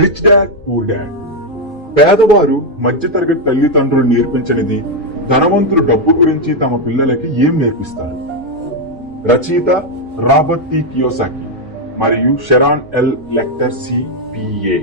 Rich dad poor dad. పేదవారు మధ్యతరగతి తల్లిదండ్రులు నేర్పించనిది ధనవంతులు డబ్బు గురించి తమ పిల్లలకి ఏం నేర్పిస్తారు? రచయిత రాబర్ట్ టి కియోసాకి మరియు షెరాన్ ఎల్ లెక్టర్ సిపిఏ.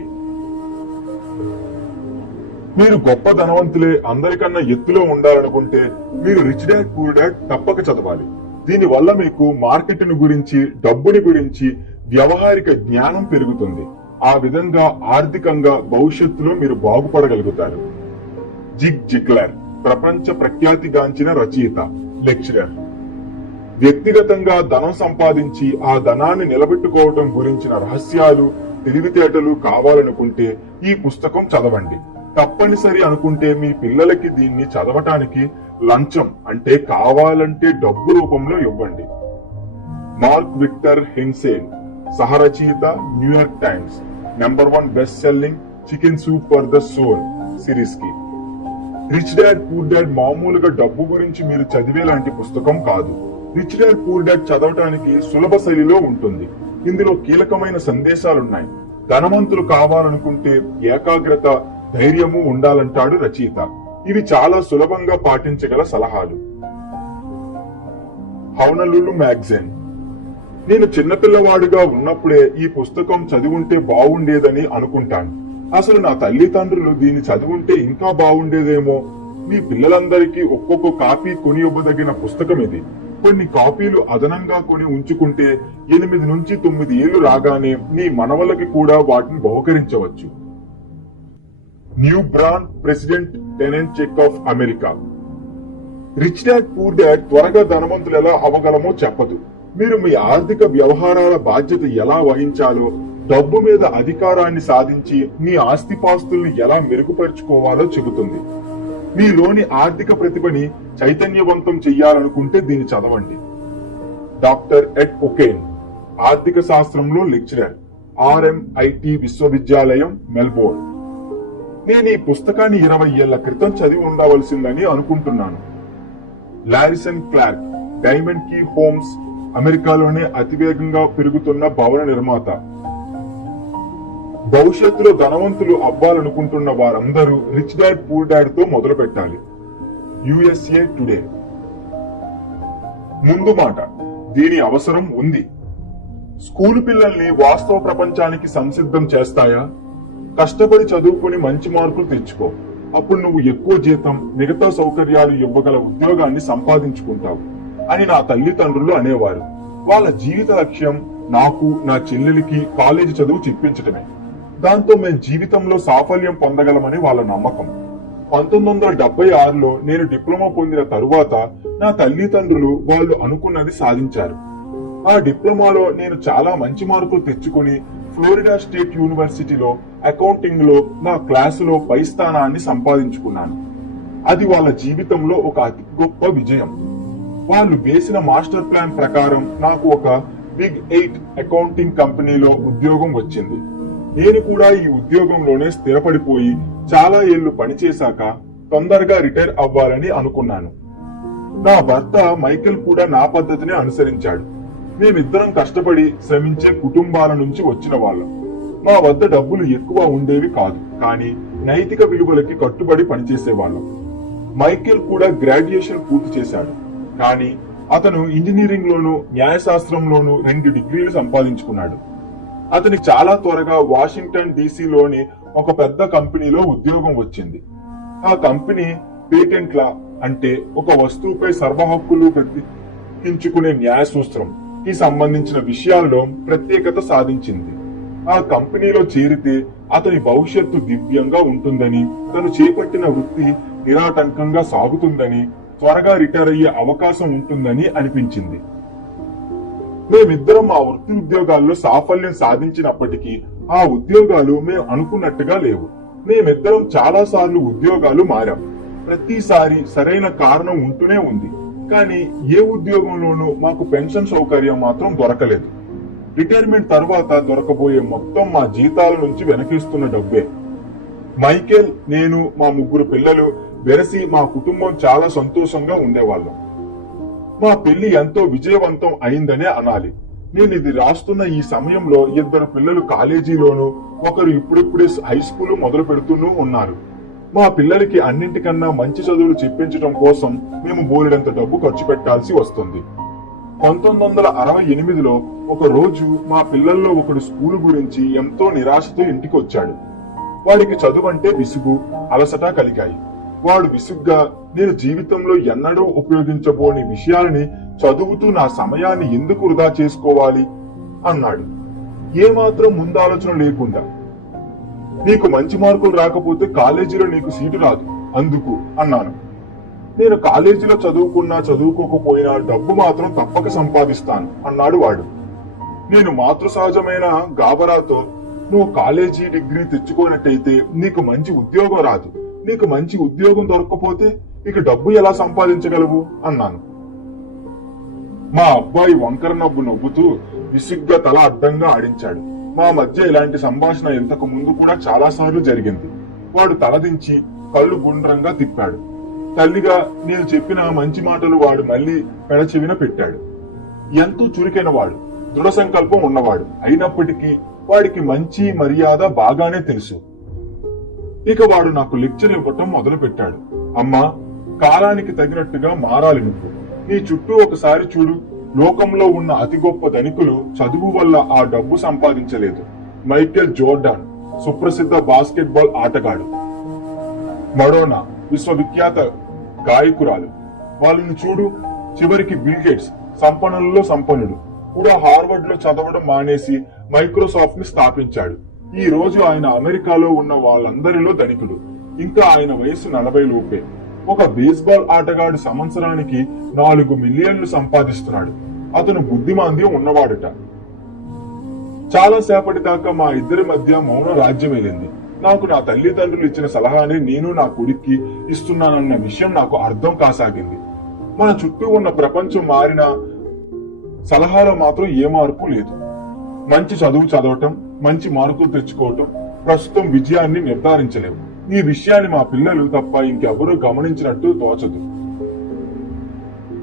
మీరు గొప్ప ధనవంతులే అందరికన్నా ఎత్తులో ఉండాలనుకుంటే మీరు రిచ్ డాడ్ పూర్ డాడ్ తప్పక చదవాలి. దీని వల్ల మీకు మార్కెట్ను గురించి, డబ్బుని గురించి వ్యవహారిక జ్ఞానం పెరుగుతుంది. ఆ విధంగా ఆర్థికంగా భవిష్యత్తులో మీరు బాగుపడగలుగుతారు. జిగ్ జిగ్లర్ ప్రపంచ ప్రఖ్యాతిగాంచిన రచయిత, లెక్చరర్. వ్యక్తిగతంగా ధనం సంపాదించి ఆ ధనాన్ని నిలబెట్టుకోవటం గురించిన రహస్యాలు, తెలివితేటలు కావాలనుకుంటే ఈ పుస్తకం చదవండి. తప్పనిసరి అనుకుంటే మీ పిల్లలకి దీన్ని చదవటానికి లంచం అంటే కావాలంటే డబ్బు రూపంలో ఇవ్వండి. మార్క్ విక్టర్ హెన్సేన్ సహరచయిత, New York Times #1 best selling chicken soup for the soul series కి. రిచ్ డాడ్ పూర్ డాడ్ మామూలుగా డబ్బు గురించి మీరు చదివేలాంటి పుస్తకం కాదు. రిచ్ డాడ్ పూర్ డాడ్ చదవటానికి సులభ శైలిలో ఉంటుంది. ఇందులో కీలకమైన సందేశాలున్నాయి. ధనవంతులు కావాలనుకుంటే ఏకాగ్రత, ధైర్యము ఉండాలంటాడు రచయిత. ఇవి చాలా సులభంగా పాటించగల సలహాలు. హౌనలులు మ్యాగజైన్. నేను చిన్నపిల్లవాడిగా ఉన్నప్పుడే ఈ పుస్తకం చదివుంటే బాగుండేదని అనుకుంటాను. అసలు నా తల్లిదండ్రులు దీన్ని చదివుంటే ఇంకా బాగుండేదేమో. మీ పిల్లలందరికీ ఒక్కొక్క కాపీ కొని ఇవ్వదగిన పుస్తకం ఇది. కొన్ని కాపీలు అదనంగా కొని ఉంచుకుంటే 8 నుంచి 9 ఏళ్లు రాగానే మీ మనవలకి కూడా వాటిని బహుకరించవచ్చు. New brand president tenant check of America. Rich dad poor Dad త్వరగా ధనవంతులు ఎలా అవ్వగలమో చెప్పదు. మీరు మీ ఆర్థిక వ్యవహారాల బాధ్యత ఎలా వహించాలో, డబ్బు మీద అధికారాన్ని సాధించి మీ ఆస్తిపాస్తుల్ని ఎలా మెరుగుపరుచుకోవాలో చెబుతుంది. మీలోని ఆర్థిక ప్రతిభని చైతన్యవంతం చెయ్యాలనుకుంటే దీన్ని చదవండి. డాక్టర్ ఎడ్ ఒకేన్ ఆర్థిక శాస్త్రంలో లెక్చరర్, RMIT విశ్వవిద్యాలయం, మెల్బోర్న్. నేను ఈ పుస్తకాన్ని 20 ఏళ్ల క్రితం చదివి ఉండవలసిందని అనుకుంటున్నాను. లారిసన్ క్లార్క్ డైమండ్ కీ హోమ్స్ అమెరికాలోనే అతివేగంగా పెరుగుతున్న భవన నిర్మాత. భవిష్యత్తులో ధనవంతులు అవ్వాలనుకుంటున్న వారందరూ రిచ్ డాడ్ పూర్ డాడ్ తో మొదలు పెట్టాలి. USA today. ముందు మాట, దీని అవసరం ఉంది. స్కూలు పిల్లల్ని వాస్తవ ప్రపంచానికి సంసిద్ధం చేస్తాయా? కష్టపడి చదువుకుని మంచి మార్కులు తెచ్చుకో. అప్పుడు నువ్వు ఎక్కువ జీతం, మిగతా సౌకర్యాలు ఇవ్వగల ఉద్యోగాన్ని సంపాదించుకుంటావు అని నా తల్లిదండ్రులు అనేవారు. వాళ్ళ జీవిత లక్ష్యం నాకు, నా చెల్లెలికి కాలేజీ చదువు చెప్పించటమే. దాంతో మేము జీవితంలో సాఫల్యం పొందగలమని వాళ్ళ నమ్మకం. 1976లో నేను డిప్లొమా పొందిన తరువాత నా తల్లిదండ్రులు వాళ్ళు అనుకున్నది సాధించారు. ఆ డిప్లొమాలో నేను చాలా మంచి మార్కులు తెచ్చుకుని ఫ్లోరిడా స్టేట్ యూనివర్సిటీలో అకౌంటింగ్ లో నా క్లాసులో పై స్థానాన్ని సంపాదించుకున్నాను. అది వాళ్ళ జీవితంలో ఒక అతి గొప్ప విజయం. వాళ్ళు వేసిన మాస్టర్ ప్లాన్ ప్రకారం నాకు ఒక బిగ్ 8 అకౌంటింగ్ కంపెనీలో ఉద్యోగం వచ్చింది. నేను కూడా ఈ ఉద్యోగంలోనే స్థిరపడిపోయి చాలా ఏళ్లు పనిచేశాక తొందరగా రిటైర్ అవ్వాలని అనుకున్నాను. నా భర్త మైకేల్ కూడా నా పద్ధతిని అనుసరించాడు. మేమిద్దరం కష్టపడి శ్రమించే కుటుంబాల నుంచి వచ్చిన వాళ్ళం. మా వద్ద డబ్బులు ఎక్కువ ఉండేవి కాదు, కానీ నైతిక విలువలకి కట్టుబడి పనిచేసేవాళ్ళం. మైకేల్ కూడా గ్రాడ్యుయేషన్ పూర్తి చేశాడు, కానీ అతను ఇంజనీరింగ్ లోను, న్యాయశాస్త్రంలోను 2 డిగ్రీలు సంపాదించుకున్నాడు. అతనికి చాలా త్వరగా వాషింగ్టన్ DC-లోని ఒక పెద్ద కంపెనీలో ఉద్యోగం వచ్చింది. ఆ కంపెనీ పేటెంట్ లా అంటే ఒక వస్తువుపై సర్వహక్కులు ప్రతిష్ఠించుకునే న్యాయ సూత్రం కి సంబంధించిన విషయాల్లో ప్రత్యేకత సాధించింది. ఆ కంపెనీలో చేరితే అతని భవిష్యత్తు దివ్యంగా ఉంటుందని, తను చేపట్టిన వృత్తి నిరాటంకంగా సాగుతుందని, త్వరగా రిటైర్ అయ్యే అవకాశం ఉంటుందని అనిపించింది. మేమిద్దరం ఆ వృత్తి ఉద్యోగాల్లో సాఫల్యం సాధించినప్పటికీ ఆ ఉద్యోగాలు మేము అనుకున్నట్టుగా లేవు. మేమిద్దరం చాలా సార్లు ఉద్యోగాలు మారాం. ప్రతిసారి సరైన కారణం ఉంటూనే ఉంది, కానీ ఏ ఉద్యోగంలోనూ మాకు పెన్షన్ సౌకర్యం మాత్రం దొరకలేదు. రిటైర్మెంట్ తర్వాత దొరకబోయే మొత్తం మా జీతాల నుంచి వెనకిస్తున్న డబ్బే. మైకేల్, నేను, మా 3 పిల్లలు వెరసి మా కుటుంబం చాలా సంతోషంగా ఉండేవాళ్ళం. మా పెళ్లి ఎంతో విజయవంతం అయిందనే అనాలి. నేను ఇది రాస్తున్న ఈ సమయంలో 2 పిల్లలు కాలేజీలోను, ఒకరు ఇప్పుడిప్పుడే హై స్కూల్ మొదలు పెడుతూనూ ఉన్నారు. మా పిల్లలకి అన్నింటికన్నా మంచి చదువులు చెప్పించడం కోసం మేము బోలెడంత డబ్బు ఖర్చు పెట్టాల్సి వస్తుంది. 1968లో ఒక రోజు మా పిల్లల్లో ఒకడు స్కూలు గురించి ఎంతో నిరాశతో ఇంటికి వచ్చాడు. వాడికి చదువు అంటే విసుగు, అలసట కలిగాయి. వాడు విసుగ్గా, నేను జీవితంలో ఎన్నడూ ఉపయోగించబోని విషయాలని చదువుతూ నా సమయాన్ని ఎందుకు వృధా చేసుకోవాలి అన్నాడు. ఏమాత్రం ముందాలోచన లేకుండా, నీకు మంచి మార్కులు రాకపోతే కాలేజీలో నీకు సీటు రాదు అందుకు అన్నాను. నేను కాలేజీలో చదువుకున్నా చదువుకోకపోయినా డబ్బు మాత్రం తప్పక సంపాదిస్తాను అన్నాడు వాడు. నేను మాతృ సహజమైన గాబరాతో, నువ్వు కాలేజీ డిగ్రీ తెచ్చుకోనట్టయితే నీకు మంచి ఉద్యోగం రాదు, నీకు మంచి ఉద్యోగం దొరకకపోతే ఇక డబ్బు ఎలా సంపాదించగలవు అన్నాను. మా అబ్బాయి వంకర నవ్వు నవ్వుతూ విసుగ్గా తల అడ్డంగా ఆడించాడు. మా మధ్య ఇలాంటి సంభాషణ ఇంతకు ముందు కూడా చాలా సార్లు జరిగింది. వాడు తలదించి కళ్ళు గుండ్రంగా తిప్పాడు. తల్లిగా నేను చెప్పిన మంచి మాటలు వాడు మళ్లీ పెడచెవిన పెట్టాడు. ఎంతో చురుకైన వాడు, దృఢ సంకల్పం ఉన్నవాడు అయినప్పటికీ వాడికి మంచి మర్యాద బాగానే తెలుసు. ఇక వాడు నాకు లెక్చర్ ఇవ్వటం మొదలు పెట్టాడు. అమ్మా, కాలానికి తగినట్టుగా మారాలి నువ్వు. నీ చుట్టూ ఒకసారి చూడు. లోకంలో ఉన్న అతి గొప్ప ధనికులు చదువు వల్ల ఆ డబ్బు సంపాదించలేదు. మైకేల్ జోర్డాన్ సుప్రసిద్ధ బాస్కెట్బాల్ ఆటగాడు, మడోనా విశ్వవిఖ్యాత గాయకురాలు, వాళ్ళని చూడు. చివరికి బిల్ గేట్స్ సంపన్నులలో సంపన్నుడు కూడా హార్వర్డ్ లో చదవడం మానేసి మైక్రోసాఫ్ట్ ని స్థాపించాడు. ఈ రోజు ఆయన అమెరికాలో ఉన్న వాళ్ళందరిలో ధనికుడు. ఇంకా ఆయన వయసు 40 లోపే. ఒక బేస్బాల్ ఆటగాడు సంవత్సరానికి 4 మిలియన్లు సంపాదిస్తున్నాడు. అతను బుద్ధిమాంద్యం ఉన్నవాడట. చాలా సేపటి దాకా మా ఇద్దరి మధ్య మౌన రాజ్యమేలింది. నాకు నా తల్లిదండ్రులు ఇచ్చిన సలహానే నేను నా కొడుక్కి ఇస్తున్నానన్న విషయం నాకు అర్థం కాసాగింది. మన చుట్టూ ఉన్న ప్రపంచం మారిన సలహాలో మాత్రం ఏ మార్పు లేదు. మంచి చదువు చదవటం, మంచి మార్కులు తెచ్చుకోవటం ప్రస్తుతం విజయాన్ని నిర్ధారించలేవు. ఈ విషయాన్ని మా పిల్లలు తప్ప ఇంకెవరూ గమనించినట్టు తోచదు.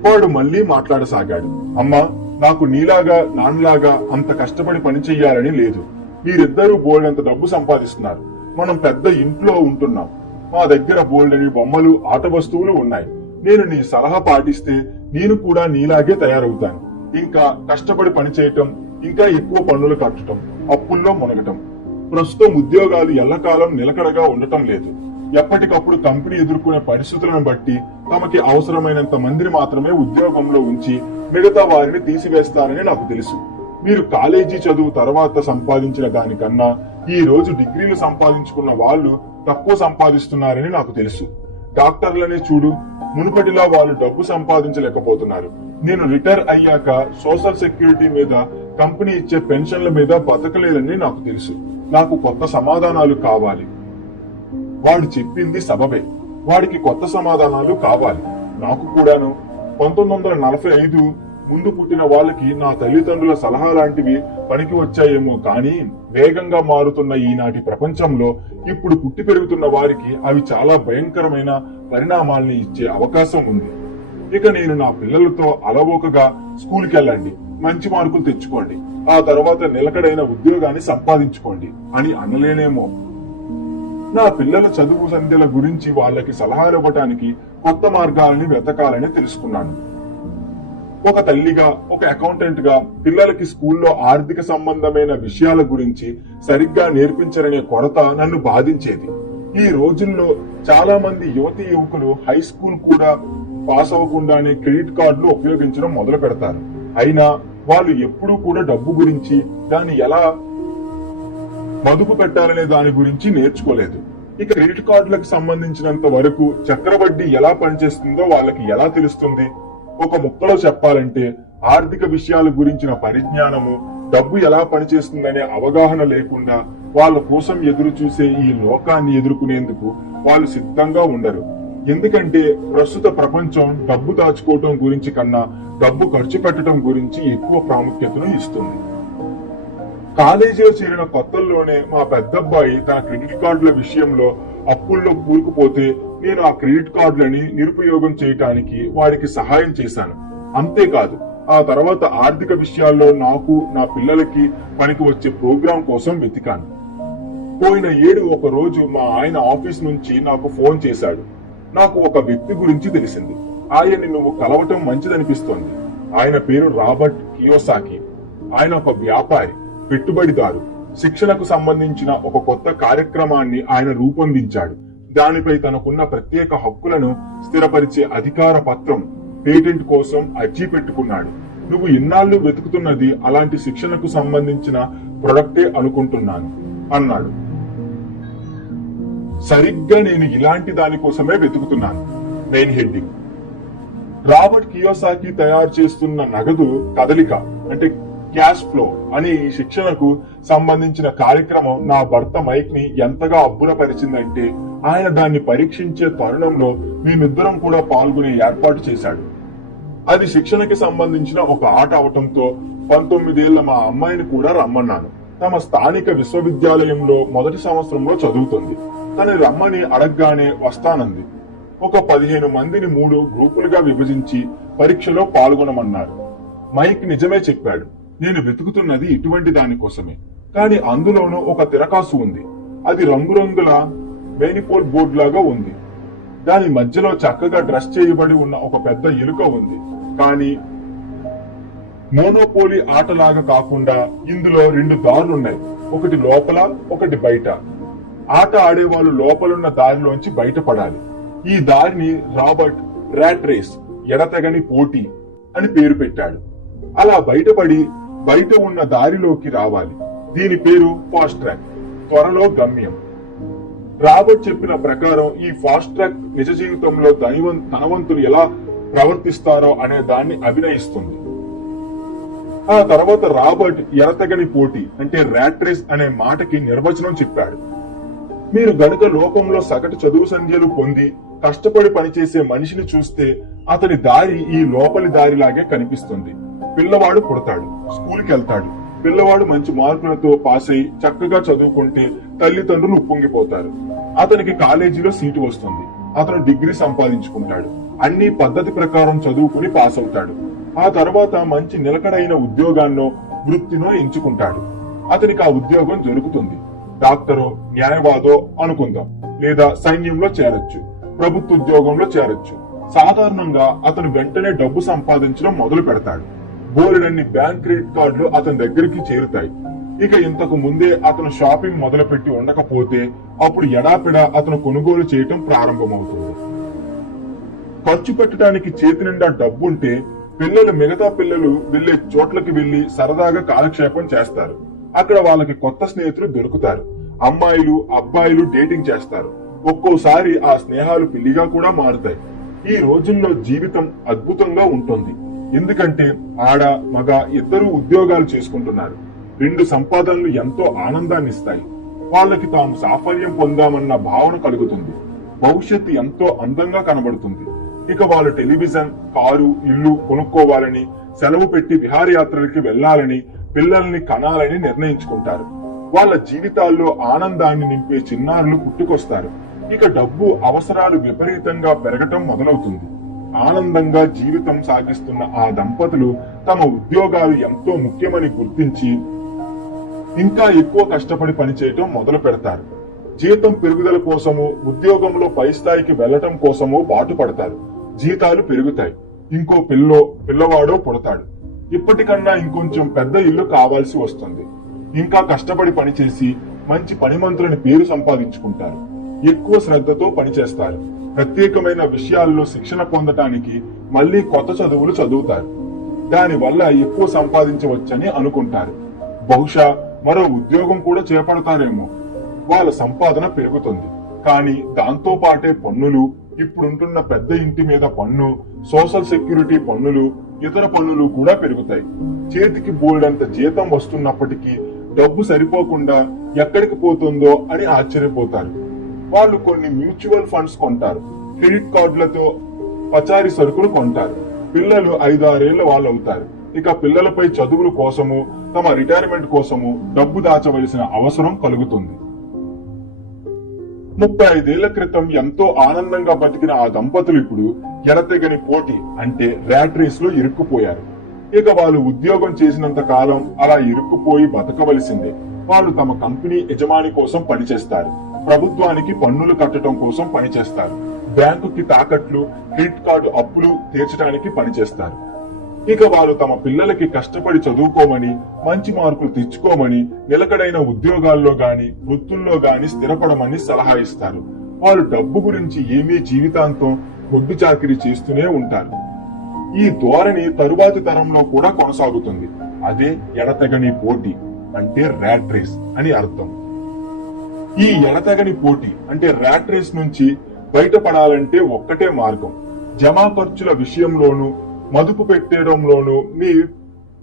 వాడు మళ్లీ మాట్లాడసాగాడు. అమ్మా, నాకు నీలాగా నాన్నలాగా అంత కష్టపడి పని చెయ్యాలని లేదు. మీరిద్దరూ బోల్డంత డబ్బు సంపాదిస్తున్నారు. మనం పెద్ద ఇంట్లో ఉంటున్నాం. మా దగ్గర బోల్డని బొమ్మలు, ఆట వస్తువులు ఉన్నాయి. నేను నీ సలహా పాటిస్తే నేను కూడా నీలాగే తయారవుతాను. ఇంకా కష్టపడి పని చేయటం, ఇంకా ఎక్కువ పన్నులు కట్టడం, అప్పుల్లో మునగటం. ప్రస్తుతం ఉద్యోగాలు ఎల్లకాలం నిలకడగా ఉండటం లేదు. ఎప్పటికప్పుడు కంపెనీ ఎదుర్కొనే పరిస్థితులను బట్టి తమకి అవసరమైనంత మందిని మాత్రమే ఉద్యోగంలో ఉంచి మిగతా వారిని తీసివేస్తారని నాకు తెలుసు. మీరు కాలేజీ చదువు తర్వాత సంపాదించిన దానికన్నా ఈ రోజు డిగ్రీలు సంపాదించుకున్న వాళ్ళు తక్కువ సంపాదిస్తున్నారని నాకు తెలుసు. డాక్టర్లనే చూడు, మునుపటిలా వాళ్ళు డబ్బు సంపాదించలేకపోతున్నారు. నేను రిటైర్ అయ్యాక సోషల్ సెక్యూరిటీ మీద, కంపెనీ ఇచ్చే పెన్షన్ల మీద బతకలేదని నాకు తెలుసు. నాకు కొత్త సమాధానాలు కావాలి. వాడు చెప్పింది సబబే. వాడికి కొత్త సమాధానాలు కావాలి. నాకు కూడాను. 1945 ముందు పుట్టిన వాళ్ళకి నా తల్లిదండ్రుల సలహా లాంటివి పనికి వచ్చాయేమో కానీ వేగంగా మారుతున్న ఈనాటి ప్రపంచంలో ఇప్పుడు పుట్టి పెరుగుతున్న వారికి అవి చాలా భయంకరమైన పరిణామాల్ని ఇచ్చే అవకాశం ఉంది. ఇక నేను నా పిల్లలతో అలవోకగా స్కూల్కి వెళ్ళండి, మంచి మార్కులు తెచ్చుకోండి, ఆ తర్వాత నిలకడైన ఉద్యోగాన్ని సంపాదించుకోండి అని అనలేనేమో. నా పిల్లల చదువు సంధ్యల గురించి వాళ్ళకి సలహాలు ఇవ్వటానికి కొత్త మార్గాలని వెతకాలని తెలుసుకున్నాను. ఒక తల్లిగా, ఒక అకౌంటెంట్ గా పిల్లలకి స్కూల్లో ఆర్థిక సంబంధమైన విషయాల గురించి సరిగ్గా నేర్పించరనే కొరత నన్ను బాధించేది. ఈ రోజుల్లో చాలా మంది యువతీ యువకులు హై స్కూల్ కూడా పాస్ అవ్వకుండానే క్రెడిట్ కార్డులు ఉపయోగించడం మొదలు పెడతారు. అయినా వాళ్ళు ఎప్పుడూ కూడా డబ్బు గురించి, దాన్ని ఎలా మదుపు పెట్టాలనే దాని గురించి నేర్చుకోలేదు. ఇక క్రెడిట్ కార్డులకు సంబంధించినంత వరకు చక్రవడ్డీ ఎలా పనిచేస్తుందో వాళ్ళకి ఎలా తెలుస్తుంది? ఒక ముక్కలో చెప్పాలంటే ఆర్థిక విషయాల గురించిన పరిజ్ఞానము, డబ్బు ఎలా పనిచేస్తుందనే అవగాహన లేకుండా వాళ్ళ కోసం ఎదురు చూసే ఈ లోకాన్ని ఎదుర్కొనేందుకు వాళ్ళు సిద్ధంగా ఉండరు. ఎందుకంటే ప్రస్తుత ప్రపంచం డబ్బు దాచుకోవటం గురించి కన్నా డబ్బు ఖర్చు పెట్టడం గురించి ఎక్కువ ప్రాముఖ్యతను ఇస్తుంది. కాలేజీలో చేరిన కొత్తల్లోనే మా పెద్దబ్బాయి తన క్రెడిట్ కార్డుల విషయంలో అప్పుల్లో కూరుకుపోతే నేను ఆ క్రెడిట్ కార్డులని నిరుపయోగం చేయటానికి వాడికి సహాయం చేశాను. అంతేకాదు, ఆ తర్వాత ఆర్థిక విషయాల్లో నాకు, నా పిల్లలకి పనికి వచ్చే ప్రోగ్రాం కోసం వెతికాను. పోయిన ఏడు ఒక రోజు మా ఆయన ఆఫీస్ నుంచి నాకు ఫోన్ చేశాడు. నాకు ఒక వ్యక్తి గురించి తెలిసింది. ఆయన్ని నువ్వు కలవటం మంచిదనిపిస్తోంది. ఆయన పేరు రాబర్ట్ కియోసాకి. ఆయన ఒక వ్యాపారి, పెట్టుబడిదారు. శిక్షణకు సంబంధించిన ఒక కొత్త కార్యక్రమాన్ని ఆయన రూపొందించాడు. దానిపై తనకున్న ప్రత్యేక హక్కులను స్థిరపరిచే అధికార పత్రం, పేటెంట్ కోసం అర్జీ పెట్టుకున్నాడు. నువ్వు ఇన్నాళ్లు వెతుకుతున్నది అలాంటి శిక్షణకు సంబంధించిన ప్రొడక్టే అనుకుంటున్నాను అన్నాడు. సరిగ్గా నేను ఇలాంటి దానికోసమే వెతుకుతున్నాను. మెయిన్ హెడ్డింగ్: రాబర్ట్ కియోసాకి తయారు చేస్తున్న నగదు కదలిక అంటే క్యాష్ ఫ్లో అనే ఈ శిక్షణకు సంబంధించిన కార్యక్రమం నా భర్త మైక్ ని ఎంతగా అబ్బురపరిచిందంటే ఆయన దాన్ని పరీక్షించే తరుణంలో మేమిద్దరం కూడా పాల్గొనే ఏర్పాటు చేశాడు. అది శిక్షణకి సంబంధించిన ఒక ఆట అవటంతో 19 ఏళ్ల మా అమ్మాయిని కూడా రమ్మన్నాను. తమ స్థానిక విశ్వవిద్యాలయంలో మొదటి సంవత్సరంలో చదువుతుంది. తనని రమ్మని అడగగానే వస్తానంది. ఒక 15 మందిని 3 గ్రూపులుగా విభజించి పరీక్షలో పాల్గొనమన్నారు. మైక్ నిజమే చెప్పాడు. నేను వెతుకుతున్నది ఇటువంటి దానికోసమే. కానీ అందులోనూ ఒక తిరకాసు ఉంది. అది రంగురంగుల మేనిపోల్ బోర్డు లాగా ఉంది. దాని మధ్యలో చక్కగా డ్రెస్ చేయబడి ఉన్న ఒక పెద్ద ఎలుక ఉంది. కానీ మోనోపోలీ ఆటలాగా కాకుండా ఇందులో 2 దారులున్నాయి. ఒకటి లోపల, ఒకటి బయట. ఆట ఆడేవాళ్ళు లోపలున్న దారిలోంచి బయటపడాలి. ఈ దారిని రాబర్ట్ ర్యాట్ రేస్, ఎడతెగని పోటీ అని పేరు పెట్టాడు. అలా బయటపడి బయట ఉన్న దారిలోకి రావాలి. దీని పేరు ఫాస్ట్ ట్రాక్, త్వరలో గమ్యం. రాబర్ట్ చెప్పిన ప్రకారం ఈ ఫాస్ట్ ట్రాక్ నిజ జీవితంలో ధనవంతులు ఎలా ప్రవర్తిస్తారో అనే దాన్ని అభినయిస్తుంది. ఆ తర్వాత రాబర్ట్ ఎడతెగని పోటీ అంటే ర్యాట్ రేస్ అనే మాటకి నిర్వచనం చెప్పాడు. మీరు గనుక లోకంలో సగటు చదువు సంధ్యలు పొంది కష్టపడి పనిచేసే మనిషిని చూస్తే అతని దారి ఈ లోపలి దారిలాగే కనిపిస్తుంది. పిల్లవాడు పుడతాడు, స్కూల్కి వెళ్తాడు. పిల్లవాడు మంచి మార్కులతో పాస్ అయి చక్కగా చదువుకుంటే తల్లిదండ్రులు ఉప్పొంగిపోతారు. అతనికి కాలేజీలో సీటు వస్తుంది. అతను డిగ్రీ సంపాదించుకుంటాడు. అన్ని పద్ధతి ప్రకారం చదువుకుని పాస్ అవుతాడు. ఆ తర్వాత మంచి నిలకడైన ఉద్యోగాన్నో వృత్తినో ఎంచుకుంటాడు. అతనికి ఆ ఉద్యోగం దొరుకుతుంది. డాక్టరో, న్యాయవాదో అనుకుందాం, లేదా సైన్యంలో చేరొచ్చు, ప్రభుత్వ ఉద్యోగంలో చేరొచ్చు. సాధారణంగా అతను వెంటనే డబ్బు సంపాదించడం మొదలు పెడతాడు. బోలెడన్ని బ్యాంక్ క్రెడిట్ కార్డులు అతని దగ్గరికి చేరుతాయి. ఇక ఇంతకు ముందే అతను షాపింగ్ మొదలుపెట్టి ఉండకపోతే అప్పుడు ఎడాపెడా అతను కొనుగోలు చేయటం ప్రారంభమవుతుంది. ఖర్చు పెట్టడానికి చేతి నిండా డబ్బుంటే పిల్లలు మిగతా పిల్లలు వెళ్లే చోట్లకి వెళ్లి సరదాగా కాలక్షేపం చేస్తారు. అక్కడ వాళ్ళకి కొత్త స్నేహితులు దొరుకుతారు. అమ్మాయిలు, అబ్బాయిలు డేటింగ్ చేస్తారు. ఒక్కోసారి ఆ స్నేహాలు పెళ్లిగా కూడా మారుతాయి. ఈ రోజుల్లో జీవితం అద్భుతంగా ఉంటుంది. ఎందుకంటే ఆడ, మగ ఇద్దరు ఉద్యోగాలు చేసుకుంటున్నారు. 2 సంపాదనలు ఎంతో ఆనందాన్ని ఇస్తాయి. వాళ్ళకి తాము సాఫల్యం పొందామన్న భావన కలుగుతుంది. భవిష్యత్తు ఎంతో అందంగా కనబడుతుంది. ఇక వాళ్ళు టెలివిజన్, కారు, ఇల్లు కొనుక్కోవాలని, సెలవు పెట్టి విహారయాత్రలకి వెళ్లాలని, పిల్లల్ని కనాలని నిర్ణయించుకుంటారు. వాళ్ళ జీవితాల్లో ఆనందాన్ని నింపే చిన్నారులు పుట్టుకొస్తారు. ఇక డబ్బు అవసరాలు విపరీతంగా పెరగటం మొదలవుతుంది. ఆనందంగా జీవితం సాగిస్తున్న ఆ దంపతులు తమ ఉద్యోగాలు ఎంతో ముఖ్యమని గుర్తించి ఇంకా ఎక్కువ కష్టపడి పనిచేయటం మొదలు పెడతారు. జీతం పెరుగుదల కోసము, ఉద్యోగంలో పై స్థాయికి వెళ్లటం కోసము పాటుపడతారు. జీతాలు పెరుగుతాయి. ఇంకో పిల్లవాడో పుడతాడు. ఇప్పటికన్నా ఇంకొంచెం పెద్ద ఇల్లు కావాల్సి వస్తుంది. ఇంకా కష్టపడి పనిచేసి మంచి పనిమంతులని పేరు సంపాదించుకుంటారు. ఎక్కువ శ్రద్ధతో పనిచేస్తారు. ప్రత్యేకమైన విషయాల్లో శిక్షణ పొందటానికి మళ్లీ కొత్త చదువులు చదువుతారు. దాని వల్ల ఎక్కువ సంపాదించవచ్చని అనుకుంటారు. బహుశా మరో ఉద్యోగం కూడా చేపడతారేమో. వాళ్ళ సంపాదన పెరుగుతుంది. కానీ దాంతో పాటే పన్నులు, ఇప్పుడుంటున్న పెద్ద ఇంటి మీద పన్ను, సోషల్ సెక్యూరిటీ పన్నులు, ఇతర పన్నులు కూడా పెరుగుతాయి. చేతికి బోల్డంత జీతం వస్తున్నప్పటికీ డబ్బు సరిపోకుండా ఎక్కడికి పోతుందో అని ఆశ్చర్యపోతారు. వాళ్ళు కొన్ని మ్యూచువల్ ఫండ్స్ కొంటారు. క్రెడిట్ కార్డులతో పచారీ సరుకులు కొంటారు. పిల్లలు 5-6 ఏళ్ల వాళ్ళు అవుతారు. ఇక పిల్లలపై చదువుల కోసము, తమ రిటైర్మెంట్ కోసము డబ్బు దాచవలసిన అవసరం కలుగుతుంది. 35 ఏళ్ల క్రితం ఎంతో ఆనందంగా బతికిన ఆ దంపతులు ఇప్పుడు ఎడతెగని పోటీ అంటే ర్యాట్ రేస్ లో ఇరుక్కుపోయారు. ఇక వాళ్ళు ఉద్యోగం చేసినంత కాలం అలా ఇరుక్కుపోయి బతకవలసిందే. వాళ్ళు తమ కంపెనీ యజమాని కోసం పనిచేస్తారు, ప్రభుత్వానికి పన్నులు కట్టడం కోసం పనిచేస్తారు, బ్యాంకుకి తాకట్లు, క్రెడిట్ కార్డు అప్పులు తీర్చడానికి పనిచేస్తారు. ఇక వారు తమ పిల్లలకి కష్టపడి చదువుకోమని, మంచి మార్కులు తెచ్చుకోమని, నిలకడైన ఉద్యోగాల్లో గాని వృత్తుల్లో గాని స్థిరపడమని సలహా ఇస్తారు. వారు డబ్బు గురించి ఏమీ జీవితాంతం గొడ్డు చాకిరీ చేస్తూనే ఉంటారు. ఈ ధోరణి తరువాతి తరంలో కూడా కొనసాగుతుంది. అదే ఎడతెగని పోటీ అంటే ర్యాట్ రేస్ అని అర్థం. ఈ ఎడతెగని పోటీ అంటే ర్యాట్ రేస్ నుంచి బయటపడాలంటే ఒక్కటే మార్గం. జమా ఖర్చుల విషయంలోనూ మదుపు పెట్టడంలోనూ మీ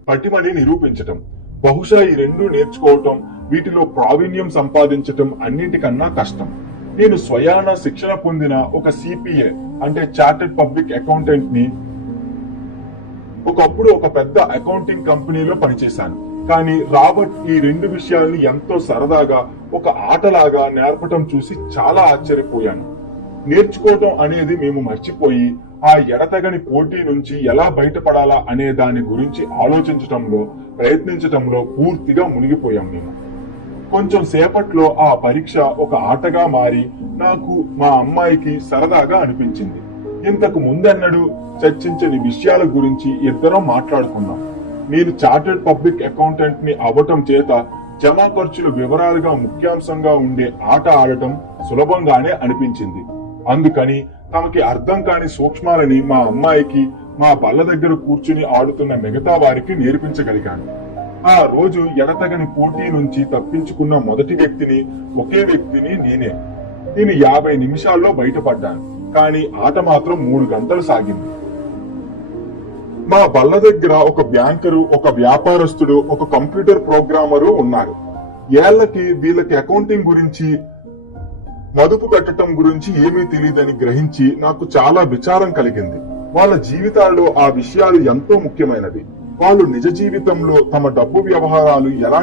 పటిమని నిరూపించటం. బహుశా ఈ రెండు నేర్చుకోవటం, వీటిలో ప్రావీణ్యం సంపాదించటం అన్నింటికన్నా కష్టం. నేను స్వయాన శిక్షణ పొందిన ఒక సిపిఏ అంటే చార్టెడ్ పబ్లిక్ అకౌంటెంట్ ని ఒకప్పుడు ఒక పెద్ద అకౌంటింగ్ కంపెనీలో పనిచేశాను. కానీ రాబర్ట్ ఈ రెండు విషయాల్ని ఎంతో సరదాగా ఒక ఆటలాగా నేర్పటం చూసి చాలా ఆశ్చర్యపోయాను. నేర్చుకోవటం అనేది మేము మర్చిపోయి ఆ ఎడతెగని పోటీ నుంచి ఎలా బయటపడాలా అనే దాని గురించి ఆలోచించటంలో, ప్రయత్నించటంలో పూర్తిగా మునిగిపోయాం మేము. కొంచెం సేపట్లో ఆ పరీక్ష ఒక ఆటగా మారి నాకు, మా అమ్మాయికి సరదాగా అనిపించింది. ఇంతకు ముందెన్నడూ చర్చించని విషయాల గురించి ఇద్దరం మాట్లాడుకున్నాం. నేను చార్టెడ్ పబ్లిక్ అకౌంటెంట్ ని అవ్వటం చేత జమా ఖర్చులు వివరాలుగా ముఖ్యాంశంగా ఉండే ఆట ఆడటం సులభంగానే అనిపించింది. అందుకని తమకి అర్థం కాని సూక్ష్మాలని మా అమ్మాయికి మా బల్ల దగ్గర కూర్చుని ఆడుతున్న మిగతా వారికి నేర్పించగలిగాను. ఆ రోజు ఎడతెగని పోటీ నుంచి తప్పించుకున్న మొదటి వ్యక్తిని, ఒకే వ్యక్తిని నేనే. నేను 50 నిమిషాల్లో బయటపడ్డాను. కానీ ఆట మాత్రం 3 గంటలు సాగింది. మా బల్ల దగ్గర ఒక బ్యాంకరు, ఒక వ్యాపారస్తుడు, ఒక కంప్యూటర్ ప్రోగ్రామరు ఉన్నారు. ఏళ్లకి వీళ్ళకి అకౌంటింగ్ గురించి, మదుపు పెట్టడం గురించి ఏమీ తెలియదని గ్రహించి నాకు చాలా విచారం కలిగింది. వాళ్ళ జీవితాల్లో ఆ విషయాలు ఎంతో ముఖ్యమైనవి. వాళ్ళు నిజ జీవితంలో తమ డబ్బు వ్యవహారాలు ఎలా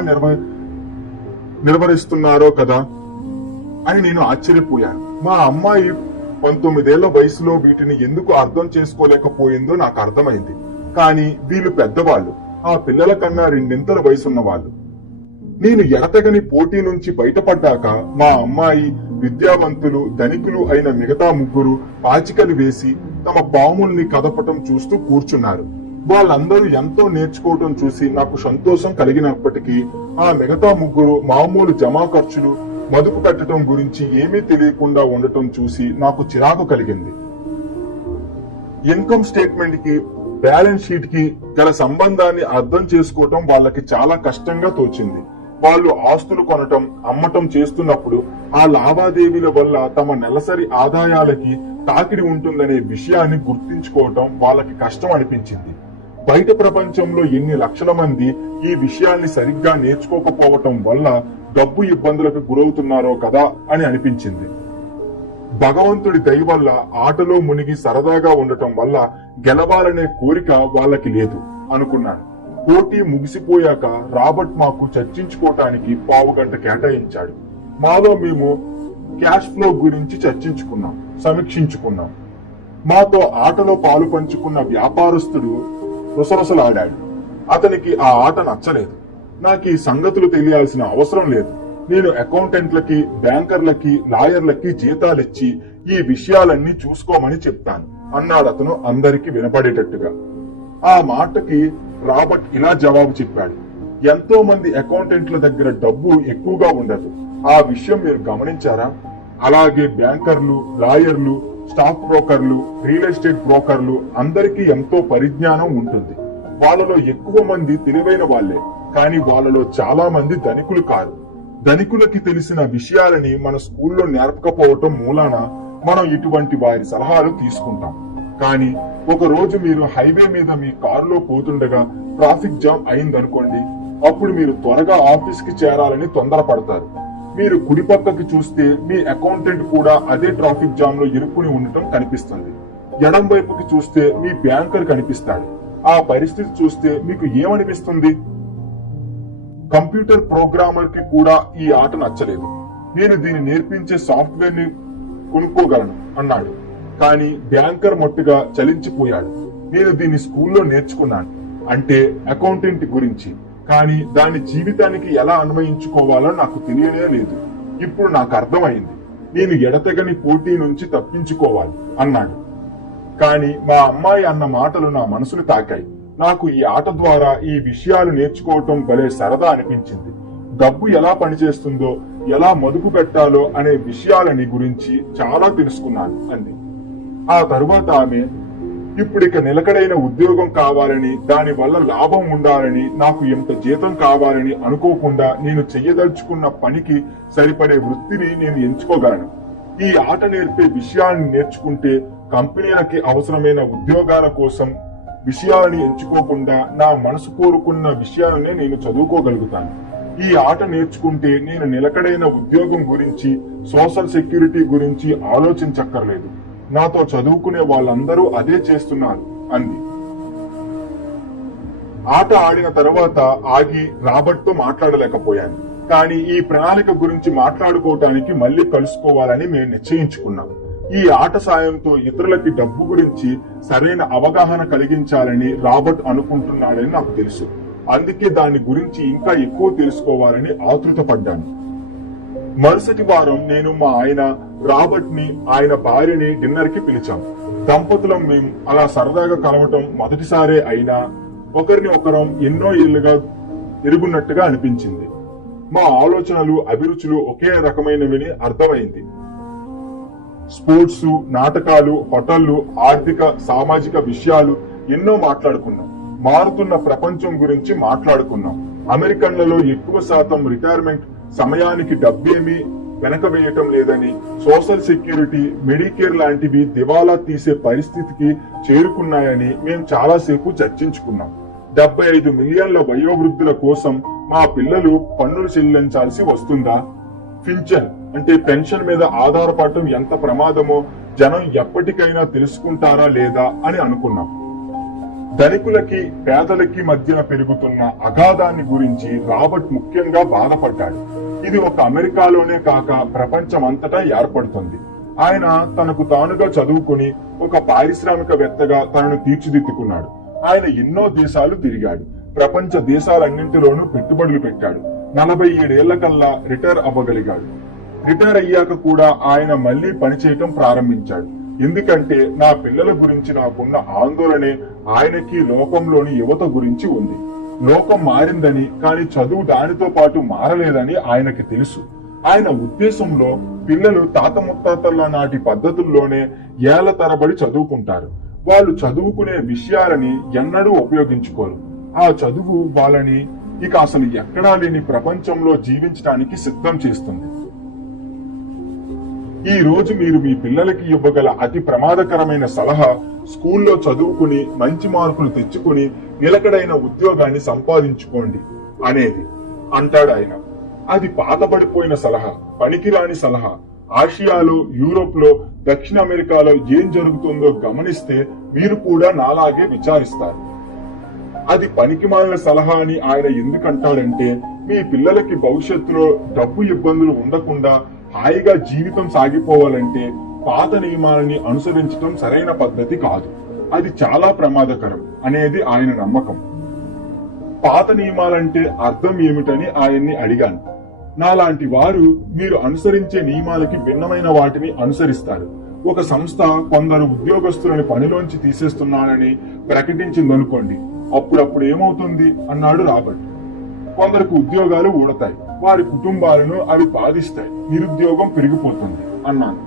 నిర్వహిస్తున్నారో కదా అని నేను ఆశ్చర్యపోయాను. మా అమ్మాయి 19 ఏళ్ల వయసులో వీటిని ఎందుకు అర్థం చేసుకోలేకపోయిందో నాకు అర్థమైంది. కానీ వీళ్ళు పెద్దవాళ్ళు, ఆ పిల్లల కన్నా 2 వయసున్న వాళ్ళు. నేను ఎడతెగని పోటీ నుంచి బయటపడ్డాక మా అమ్మాయి, విద్యావంతులు, ధనికులు అయిన మిగతా 3 పాచికలు వేసి తమ పాముల్ని కదపటం చూస్తూ కూర్చున్నారు. వాళ్ళందరూ ఎంతో నేర్చుకోవటం చూసి నాకు సంతోషం కలిగినప్పటికీ ఆ మిగతా 3 మామూలు జమా ఖర్చులు, మదుపు పెట్టడం గురించి ఏమీ తెలియకుండా ఉండటం చూసి నాకు చిరాకు కలిగింది. ఇన్కమ్ స్టేట్మెంట్ కి, బ్యాలెన్స్ షీట్ కి గల సంబంధాన్ని అర్థం చేసుకోవటం వాళ్ళకి చాలా కష్టంగా తోచింది. వాళ్ళు ఆస్తులు కొనటం, అమ్మటం చేస్తున్నప్పుడు ఆ లావాదేవీల వల్ల తమ నెలసరి ఆదాయాలకి తాకిడి ఉంటుందనే విషయాన్ని గుర్తించుకోవటం వాళ్ళకి కష్టం అనిపించింది. బయట ప్రపంచంలో ఎన్ని లక్షల మంది ఈ విషయాల్ని సరిగ్గా నేర్చుకోకపోవటం వల్ల డబ్బు ఇబ్బందులకు గురవుతున్నారో కదా అని అనిపించింది. భగవంతుడి దయ వల్ల ఆటలో మునిగి సరదాగా ఉండటం వల్ల గెలవాలనే కోరిక వాళ్ళకి లేదు అనుకున్నాను. పోటీ ముగిసిపోయాక రాబర్ట్ మాకు చర్చించుకోవటానికి 15 గంట కేటాయించాడు. మాలో మేము క్యాష్ ఫ్లో గురించి చర్చించుకున్నాం, సమీక్షించుకున్నాం. మాతో ఆటలో పాలు పంచుకున్న వ్యాపారస్తుడు రుసరుసలాడాడు. అతనికి ఆ ఆట నచ్చలేదు. నాకు ఈ సంగతులు తెలియాల్సిన అవసరం లేదు. నేను అకౌంటెంట్లకి, బ్యాంకర్లకి, లాయర్లకి జీతాలిచ్చి ఈ విషయాలన్నీ చూసుకోమని చెప్తాను అన్నాడతను అందరికి వినపడేటట్టుగా. ఆ మాటకి రాబర్ట్ ఇలా జవాబు చెప్పాడు: ఎంతో మంది అకౌంటెంట్ల దగ్గర డబ్బు ఎక్కువగా ఉండదు. ఆ విషయం మీరు గమనించారా? అలాగే బ్యాంకర్లు, లాయర్లు, స్టాక్ బ్రోకర్లు, రియల్ ఎస్టేట్ బ్రోకర్లు అందరికీ ఎంతో పరిజ్ఞానం ఉంటుంది. వాళ్ళలో ఎక్కువ మంది తెలివైన వాళ్లే, కానీ వాళ్ళలో చాలా మంది ధనికులు కాదు. ధనికులకి తెలిసిన విషయాలని మన స్కూల్లో నేర్పకపోవటం మూలాన మనం ఇటువంటి వారి సలహాలు తీసుకుంటాం. కానీ ఒక రోజు మీరు హైవే మీద మీ కారులో పోతుండగా ట్రాఫిక్ జామ్ అయిందనుకోండి. అప్పుడు మీరు త్వరగా ఆఫీస్ కి చేరాలని తొందరపడతారు. మీరు కుడి పక్కకి చూస్తే మీ అకౌంటెంట్ కూడా అదే ట్రాఫిక్ జామ్ లో ఇరుక్కుని ఉండటం కనిపిస్తుంది. ఎడం వైపుకి చూస్తే మీ బ్యాంకర్ కనిపిస్తాడు. ఆ పరిస్థితి చూస్తే మీకు ఏమనిపిస్తుంది? కంప్యూటర్ ప్రోగ్రామర్ కి కూడా ఈ ఆట నచ్చలేదు. నేను దీన్ని నేర్పించే సాఫ్ట్వేర్ ని కొనుక్కోగలను అన్నాడు. కానీ బ్యాంకర్ మట్టుగా చలించిపోయాడు. నేను దీన్ని స్కూల్లో నేర్చుకున్నాను, అంటే అకౌంటెంట్ గురించి. కానీ దాని జీవితానికి ఎలా అన్వయించుకోవాలో నాకు తెలియనే లేదు. ఇప్పుడు నాకు అర్థమైంది. నేను ఎడతెగని పోటీ నుంచి తప్పించుకోవాలి అన్నాడు. కానీ మా అమ్మాయి అన్న మాటలు నా మనసును తాకాయి. నాకు ఈ ఆట ద్వారా ఈ విషయాలు నేర్చుకోవటం భలే సరదా అనిపించింది. డబ్బు ఎలా పనిచేస్తుందో, ఎలా మదుపు పెట్టాలో అనే విషయాలని గురించి చాలా తెలుసుకున్నాను అంది. ఆ తరువాత ఆమె, ఇప్పుడిక నిలకడైన ఉద్యోగం కావాలని, దాని వల్ల లాభం ఉండాలని, నాకు ఎంత జీతం కావాలని అనుకోకుండా నేను చెయ్యదలుచుకున్న పనికి సరిపడే వృత్తిని నేను ఎంచుకోగలను. ఈ ఆట నేర్పే విషయాన్ని నేర్చుకుంటే కంపెనీలకి అవసరమైన ఉద్యోగాల కోసం విషయాలని ఎంచుకోకుండా నా మనసు కోరుకున్న విషయాలనే నేను చదువుకోగలుగుతాను. ఈ ఆట నేర్చుకుంటే నేను నిలకడైన ఉద్యోగం గురించి, సోషల్ సెక్యూరిటీ గురించి ఆలోచించక్కర్లేదు. నాతో చదువుకునే వాళ్ళందరూ అదే చేస్తున్నారు అంది. ఆట ఆడిన తర్వాత ఆగి రాబర్ట్తో మాట్లాడలేకపోయాను. కానీ ఈ ప్రణాళిక గురించి మాట్లాడుకోవటానికి మళ్ళీ కలుసుకోవాలని మేము నిశ్చయించుకున్నాం. ఈ ఆట సాయంతో ఇతరులకి డబ్బు గురించి సరైన అవగాహన కలిగించాలని రాబర్ట్ అనుకుంటున్నాడని నాకు తెలుసు. అందుకే దాని గురించి ఇంకా ఎక్కువ తెలుసుకోవాలని ఆతృత పడ్డాను. మరుసటి వారం నేను మా ఆయన రాబర్ట్ ని, ఆయన భార్యని డిన్నర్ కి పిలిచాం. దంపతులం మేము అలా సరదాగా కలవటం మొదటిసారే అయినా ఒకరిని ఒకరం ఎన్నో ఏళ్లుగా ఎరుగున్నట్టుగా అనిపించింది. మా ఆలోచనలు, అభిరుచులు ఒకే రకమైనవని అర్థమైంది. స్పోర్ట్స్, నాటకాలు, హోటళ్లు, ఆర్థిక, సామాజిక విషయాలు ఎన్నో మాట్లాడుకున్నాం. మారుతున్న ప్రపంచం గురించి మాట్లాడుకున్నాం. అమెరికన్లలో ఎక్కువ శాతం రిటైర్మెంట్ సమయానికి డబ్బేమీ వెనక వేయటం లేదని, సోషల్ సెక్యూరిటీ, మెడికేర్ లాంటివి దివాలా తీసే పరిస్థితికి చేరుకున్నాయని మేము చాలాసేపు చర్చించుకున్నాం. 75 మిలియన్ల వయోవృద్ధుల కోసం మా పిల్లలు పన్నులు చెల్లించాల్సి వస్తుందా? పింఛన్ అంటే పెన్షన్ మీద ఆధారపడటం ఎంత ప్రమాదమో జనం ఎప్పటికైనా తెలుసుకుంటారా లేదా అని అనుకున్నాం. ధనికులకి, పేదలకి మధ్య పెరుగుతున్న అగాధాన్ని గురించి రాబర్ట్ ముఖ్యంగా బాధపడ్డాడు. ఇది ఒక అమెరికాలోనే కాక ప్రపంచమంతటా ఏర్పడుతుంది. ఆయన తనకు తానుగా చదువుకుని ఒక పారిశ్రామికవేత్తగా తనను తీర్చిదిద్దుకున్నాడు. ఆయన ఎన్నో దేశాలు తిరిగాడు. ప్రపంచ దేశాలన్నింటిలోనూ పెట్టుబడులు పెట్టాడు. 47 ఏళ్ల కల్లా రిటైర్ అవ్వగలిగాడు. రిటైర్ అయ్యాక కూడా ఆయన మళ్లీ పనిచేయటం ప్రారంభించాడు. ఎందుకంటే నా పిల్లల గురించి నాకున్న ఆందోళనే ఆయనకి లోకంలోని యువత గురించి ఉంది. లోకం మారిందని, కానీ చదువు దానితో పాటు మారలేదని ఆయనకి తెలుసు. ఆయన ఉద్దేశంలో పిల్లలు తాత ముత్తాతల నాటి పద్ధతుల్లోనే ఏళ్ల తరబడి చదువుకుంటారు. వాళ్ళు చదువుకునే విషయాలని ఎన్నడూ ఉపయోగించుకోరు. ఆ చదువు వాళ్ళని ఇక అసలు ఎక్కడా లేని ప్రపంచంలో జీవించడానికి సిద్ధం చేస్తుంది. ఈ రోజు మీరు మీ పిల్లలకి ఇవ్వగల అతి ప్రమాదకరమైన సలహా స్కూల్లో చదువుకుని మంచి మార్కులు తెచ్చుకుని నిలకడైన ఉద్యోగాన్ని సంపాదించుకోండి అనేది అంటాడు ఆయన. అది పాతబడిపోయిన సలహా, పనికిరాని సలహా. ఆసియాలో, యూరోప్ లో, దక్షిణ అమెరికాలో ఏం జరుగుతుందో గమనిస్తే మీరు కూడా నాలాగే విచారిస్తారు. అది పనికిమాలిన సలహా అని ఆయన ఎందుకంటాడంటే, మీ పిల్లలకి భవిష్యత్తులో డబ్బు ఇబ్బందులు ఉండకుండా హాయిగా జీవితం సాగిపోవాలంటే పాత నియమాలని అనుసరించడం సరైన పద్ధతి కాదు. అది చాలా ప్రమాదకరం అనేది ఆయన నమ్మకం. పాత నియమాలంటే అర్థం ఏమిటని ఆయన్ని అడిగాను. నాలాంటి వారు మీరు అనుసరించే నియమాలకి భిన్నమైన వాటిని అనుసరిస్తారు. ఒక సంస్థ కొందరు ఉద్యోగస్తులని పనిలోంచి తీసేస్తున్నానని ప్రకటించిందనుకోండి, అప్పుడప్పుడు ఏమవుతుంది అన్నాడు రాబర్ట్. కొందరికి ఉద్యోగాలు ఊడతాయి, వారి కుటుంబాలను అవి బాధిస్తాయి, నిరుద్యోగం పెరిగిపోతుంది అన్నాను.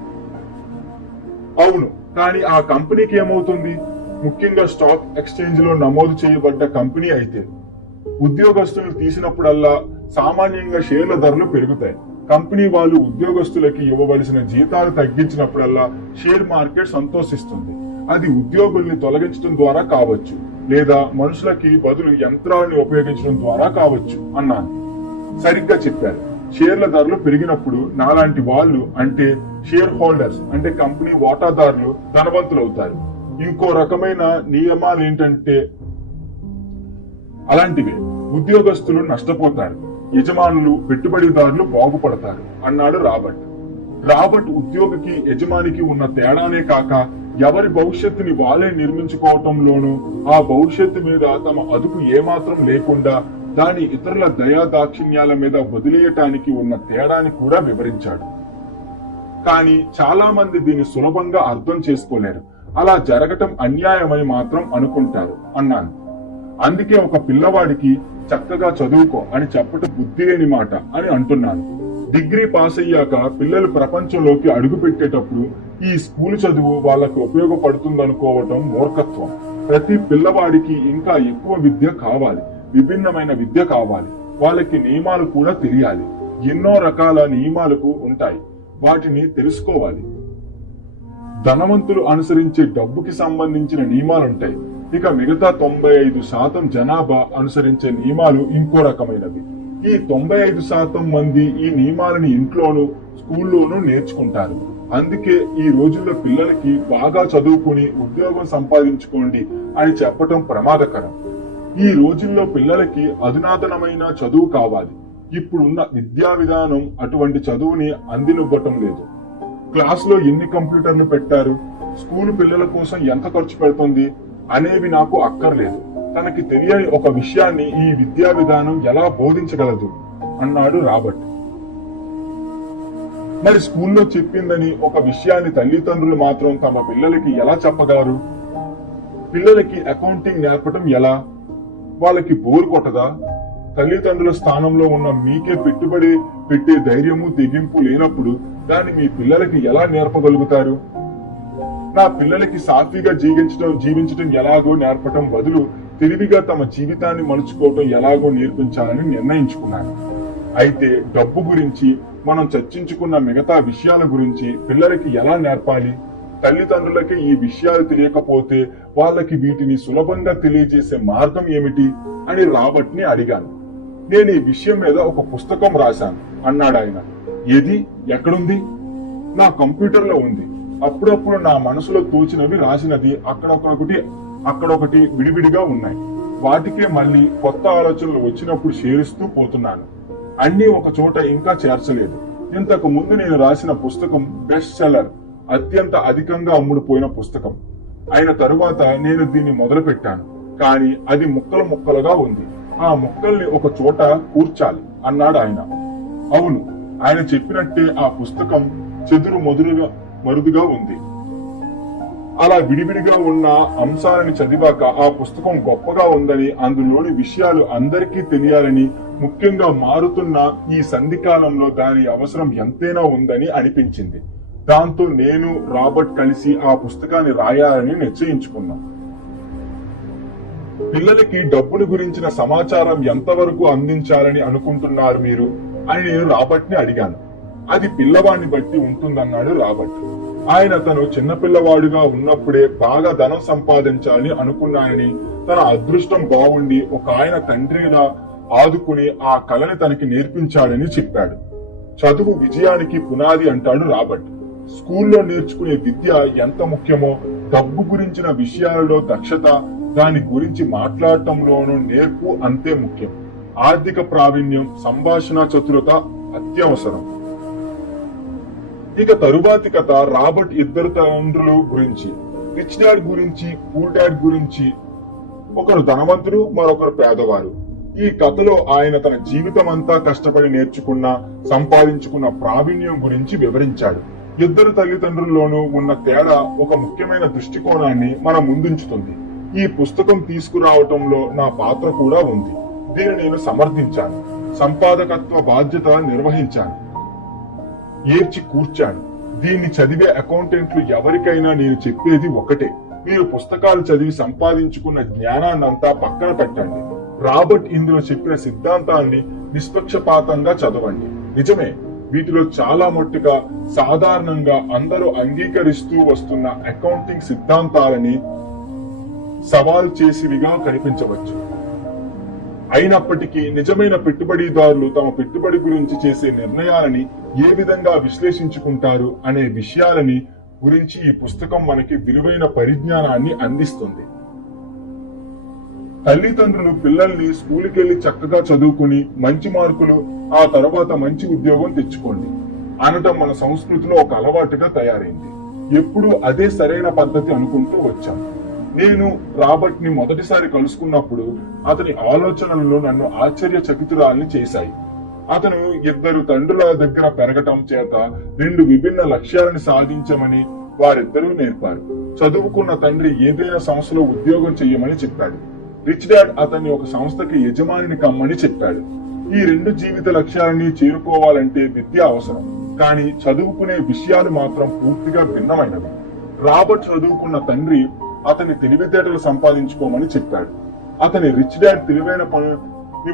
అవును, కానీ ఆ కంపెనీకి ఏమవుతుంది? ముఖ్యంగా స్టాక్ ఎక్స్చేంజ్ లో నమోదు చేయబడ్డ కంపెనీ అయితే ఉద్యోగస్తులను తీసినప్పుడల్లా సామాన్యంగా షేర్ల ధరలు పెరుగుతాయి. కంపెనీ వాళ్ళు ఉద్యోగస్తులకి ఇవ్వవలసిన జీతాలు తగ్గించినప్పుడల్లా షేర్ మార్కెట్ సంతోషిస్తుంది. అది ఉద్యోగుల్ని తొలగించడం ద్వారా కావచ్చు, లేదా మనుషులకి బదులు యంత్రాలను ఉపయోగించడం ద్వారా కావచ్చు అన్నాను. సరిగ్గా చెప్పారు. షేర్ల ధరలు పెరిగినప్పుడు నాలాంటి వాళ్ళు, అంటే షేర్ హోల్డర్స్ అంటే కంపెనీ వాటాదారులు ధనవంతులవుతారు. ఇంకో రకమైన నియమాలు ఏంటంటే అలాంటివే, ఉద్యోగస్తులు నష్టపోతారు, యజమానులు, పెట్టుబడిదారులు బాగుపడతారు అన్నాడు రాబర్ట్. రాబర్ట్ ఉద్యోగికి, యజమానికి ఉన్న తేడానే కాక ఎవరి భవిష్యత్తుని వాళ్ళే నిర్మించుకోవటంలోనూ, ఆ భవిష్యత్తు మీద తమ అదుపు ఏమాత్రం లేకుండా దాని ఇతరుల దయా దాక్షిణ్యాల మీద వదిలేయటానికి ఉన్న తేడాని కూడా వివరించాడు. కానీ చాలా మంది దీన్ని సులభంగా అర్థం చేసుకోలేరు. అలా జరగటం అన్యాయమని మాత్రం అనుకుంటారు అన్నాను. అందుకే ఒక పిల్లవాడికి చక్కగా చదువుకో అని చెప్పటం బుద్ధి లేని మాట అని అంటున్నాను. డిగ్రీ పాస్ అయ్యాక పిల్లలు ప్రపంచంలోకి అడుగు పెట్టేటప్పుడు ఈ స్కూల్ చదువు వాళ్ళకి ఉపయోగపడుతుందనుకోవటం మూర్ఖత్వం. ప్రతి పిల్లవాడికి ఇంకా ఎక్కువ విద్య కావాలి, విభిన్నమైన విద్య కావాలి. వాళ్ళకి నియమాలు కూడా తెలియాలి. ఎన్నో రకాల నియమాలకు ఉంటాయి, వాటిని తెలుసుకోవాలి. ధనవంతులు అనుసరించే డబ్బుకి సంబంధించిన నియమాలుంటాయి. ఇక మిగతా 95% జనాభా అనుసరించే నియమాలు ఇంకో రకమైనవి. ఈ 95% మంది ఈ నియమాలని ఇంట్లోనూ స్కూల్లోనూ నేర్చుకుంటారు. అందుకే ఈ రోజుల్లో పిల్లలకి బాగా చదువుకుని ఉద్యోగం సంపాదించుకోండి అని చెప్పటం ప్రమాదకరం. ఈ రోజుల్లో పిల్లలకి అధునాతనమైన చదువు కావాలి. ఇప్పుడున్న విద్యా విధానం అటువంటి చదువుని అందినివ్వటం లేదు. క్లాసులో ఎన్ని కంప్యూటర్లు పెట్టారు, స్కూల్ పిల్లల కోసం ఎంత ఖర్చు పెడుతుంది అనేవి నాకు అక్కర్లేదు. తనకి తెలియని ఒక విషయాన్ని ఈ విద్యా విధానం ఎలా బోధించగలదు అన్నాడు రాబర్ట్. మరి స్కూల్లో చెప్పిందని ఒక విషయాన్ని తల్లిదండ్రులు మాత్రం తమ పిల్లలకి ఎలా చెప్పగలరు? పిల్లలకి అకౌంటింగ్ నేర్పటం ఎలా? వాళ్ళకి బోరు కొట్టదా? తల్లిదండ్రుల స్థానంలో ఉన్న మీకే పెట్టుబడి పెట్టే ధైర్యము తెగింపు లేనప్పుడు దాన్ని మీ పిల్లలకి ఎలా నేర్పగలుగుతారు? నా పిల్లలకి సాత్విగా జీవించటం ఎలాగో నేర్పటం బదులు తెలివిగా తమ జీవితాన్ని మలుచుకోవటం ఎలాగో నేర్పించాలని నిర్ణయించుకున్నాను. అయితే డబ్బు గురించి మనం చర్చించుకున్న మిగతా విషయాల గురించి పిల్లలకి ఎలా నేర్పాలి? తల్లిదండ్రులకి ఈ విషయాలు తెలియకపోతే వాళ్ళకి వీటిని సులభంగా తెలియజేసే మార్గం ఏమిటి అని రాబర్ట్ ని అడిగాను. నేను ఈ విషయం మీద ఒక పుస్తకం రాశాను అన్నాడు ఆయన. ఏది, ఎక్కడుంది? నా కంప్యూటర్ లో ఉంది. అప్పుడప్పుడు నా మనసులో తోచినవి రాసినది అక్కడొకటి విడివిడిగా ఉన్నాయి. వాటికే మళ్ళీ కొత్త ఆలోచనలు వచ్చినప్పుడు చేరుస్తూ పోతున్నాను. అన్ని ఒక చోట ఇంకా చేర్చలేదు. ఇంతకు ముందు నేను రాసిన పుస్తకం బెస్ట్ సెల్లర్, అత్యంత అధికంగా అమ్ముడుపోయిన పుస్తకం అయిన తరువాత నేను దీన్ని మొదలు పెట్టాను. కానీ అది ముక్కలు ముక్కలుగా ఉంది. ఆ ముక్కల్ని ఒక చోట కూర్చాలి అన్నాడు ఆయన. అవును, ఆయన చెప్పినట్టే ఆ పుస్తకం చెదురు మరుదుగా ఉంది. అలా విడివిడిగా ఉన్న అంశాలని చదివాక ఆ పుస్తకం గొప్పగా ఉందని, అందులోని విషయాలు అందరికీ తెలియాలని, ముఖ్యంగా మారుతున్న ఈ సంధికాలంలో దాని అవసరం ఎంతైనా ఉందని అనిపించింది. దాంతో నేను రాబర్ట్ కలిసి ఆ పుస్తకాన్ని రాయాలని నిశ్చయించుకున్నాం. పిల్లలకి డబ్బుని గురించిన సమాచారం ఎంతవరకు అందించాలని అనుకుంటున్నారు మీరు అని నేను రాబర్ట్ ని అడిగాను. అది పిల్లవాడిని బట్టి ఉంటుందన్నాడు రాబర్ట్. ఆయన తను చిన్నపిల్లవాడుగా ఉన్నప్పుడే బాగా ధనం సంపాదించాలని అనుకున్నానని, తన అదృష్టం బాగుండి ఒక ఆయన తండ్రిలా ఆదుకుని ఆ కళని తనకి నేర్పించాడని చెప్పాడు. చదువు విజయానికి పునాది అంటాడు రాబర్ట్. స్కూల్లో నేర్చుకునే విద్య ఎంత ముఖ్యమో, డబ్బు గురించిన విషయాలలో దక్షత, దాని గురించి మాట్లాడటంలోనూ నేర్పు అంతే ముఖ్యం. ఆర్థిక ప్రావీణ్యం, సంభాషణ చతురత అత్యవసరం. ఇక తరువాతి కథ రాబర్ట్ ఇద్దరు తండ్రుల గురించి. రిచ్ డాడ్ గురించి, పూర్ డాడ్ గురించి. ఒకరు ధనవంతుడు, మరొకరు పేదవారు. ఈ కథలో ఆయన తన జీవితం అంతా కష్టపడి సంపాదించుకున్న ప్రావీణ్యం గురించి వివరించాడు. ఇద్దరు తల్లిదండ్రుల్లోనూ ఉన్న తేడా ఒక ముఖ్యమైన దృష్టికోణాన్ని మన ముందుంచుతుంది. ఈ పుస్తకం తీసుకురావటంలో నా పాత్ర కూడా ఉంది. దీన్ని నేను సమర్థించాను. సంపాదకత్వ బాధ్యత నిర్వహించాను, ఏర్చి కూర్చాను. దీన్ని చదివే అకౌంటెంట్లు ఎవరికైనా నేను చెప్పేది ఒకటే: మీరు పుస్తకాలు చదివి సంపాదించుకున్న జ్ఞానాన్నంతా పక్కన పెట్టండి. రాబర్ట్ ఇందులో చెప్పిన సిద్ధాంతాన్ని నిష్పక్షపాతంగా చదవండి. నిజమే, వీటిలో చాలా మట్టుగా సాధారణంగా అందరూ అంగీకరిస్తూ వస్తున్న అకౌంటింగ్ సిద్ధాంతాలని సవాల్ చేసివిగా కనిపించవచ్చు. అయినప్పటికీ నిజమైన పెట్టుబడిదారులు తమ పెట్టుబడి గురించి చేసే నిర్ణయాలని ఏ విధంగా విశ్లేషించుకుంటారు అనే విషయాలని గురించి ఈ పుస్తకం మనకి విలువైన పరిజ్ఞానాన్ని అందిస్తుంది. తల్లిదండ్రులు పిల్లల్ని స్కూలుకెళ్లి చక్కగా చదువుకుని మంచి మార్కులు, ఆ తర్వాత మంచి ఉద్యోగం తెచ్చుకోండి అనటం మన సంస్కృతిలో ఒక అలవాటుగా తయారైంది. ఎప్పుడూ అదే సరైన పద్ధతి అనుకుంటూ వచ్చాం. నేను రాబర్ట్ ని మొదటిసారి కలుసుకున్నప్పుడు అతని ఆలోచనలు నన్ను ఆశ్చర్యచకితురాల్ని చేశాయి. అతను ఇద్దరు తండ్రుల దగ్గర పెరగటం చేత 2 విభిన్న లక్ష్యాలను సాధించమని వారిద్దరూ నేర్పారు. చదువుకున్న తండ్రి ఏదైనా సంస్థలో ఉద్యోగం చెయ్యమని చెప్పాడు. రిచ్ డాడ్ అతన్ని ఒక సంస్థకి యజమానిని కమ్మని చెప్పాడు. ఈ 2 జీవిత లక్ష్యాలని చేరుకోవాలంటే విద్య అవసరం, కానీ చదువుకునే విషయాలు మాత్రం పూర్తిగా భిన్నమైనవి. రాబర్ట్ చదువుకున్న తండ్రి అతని తెలివితేటలు సంపాదించుకోమని చెప్పాడు. అతని రిచ్ డాడ్ తెలివైన పని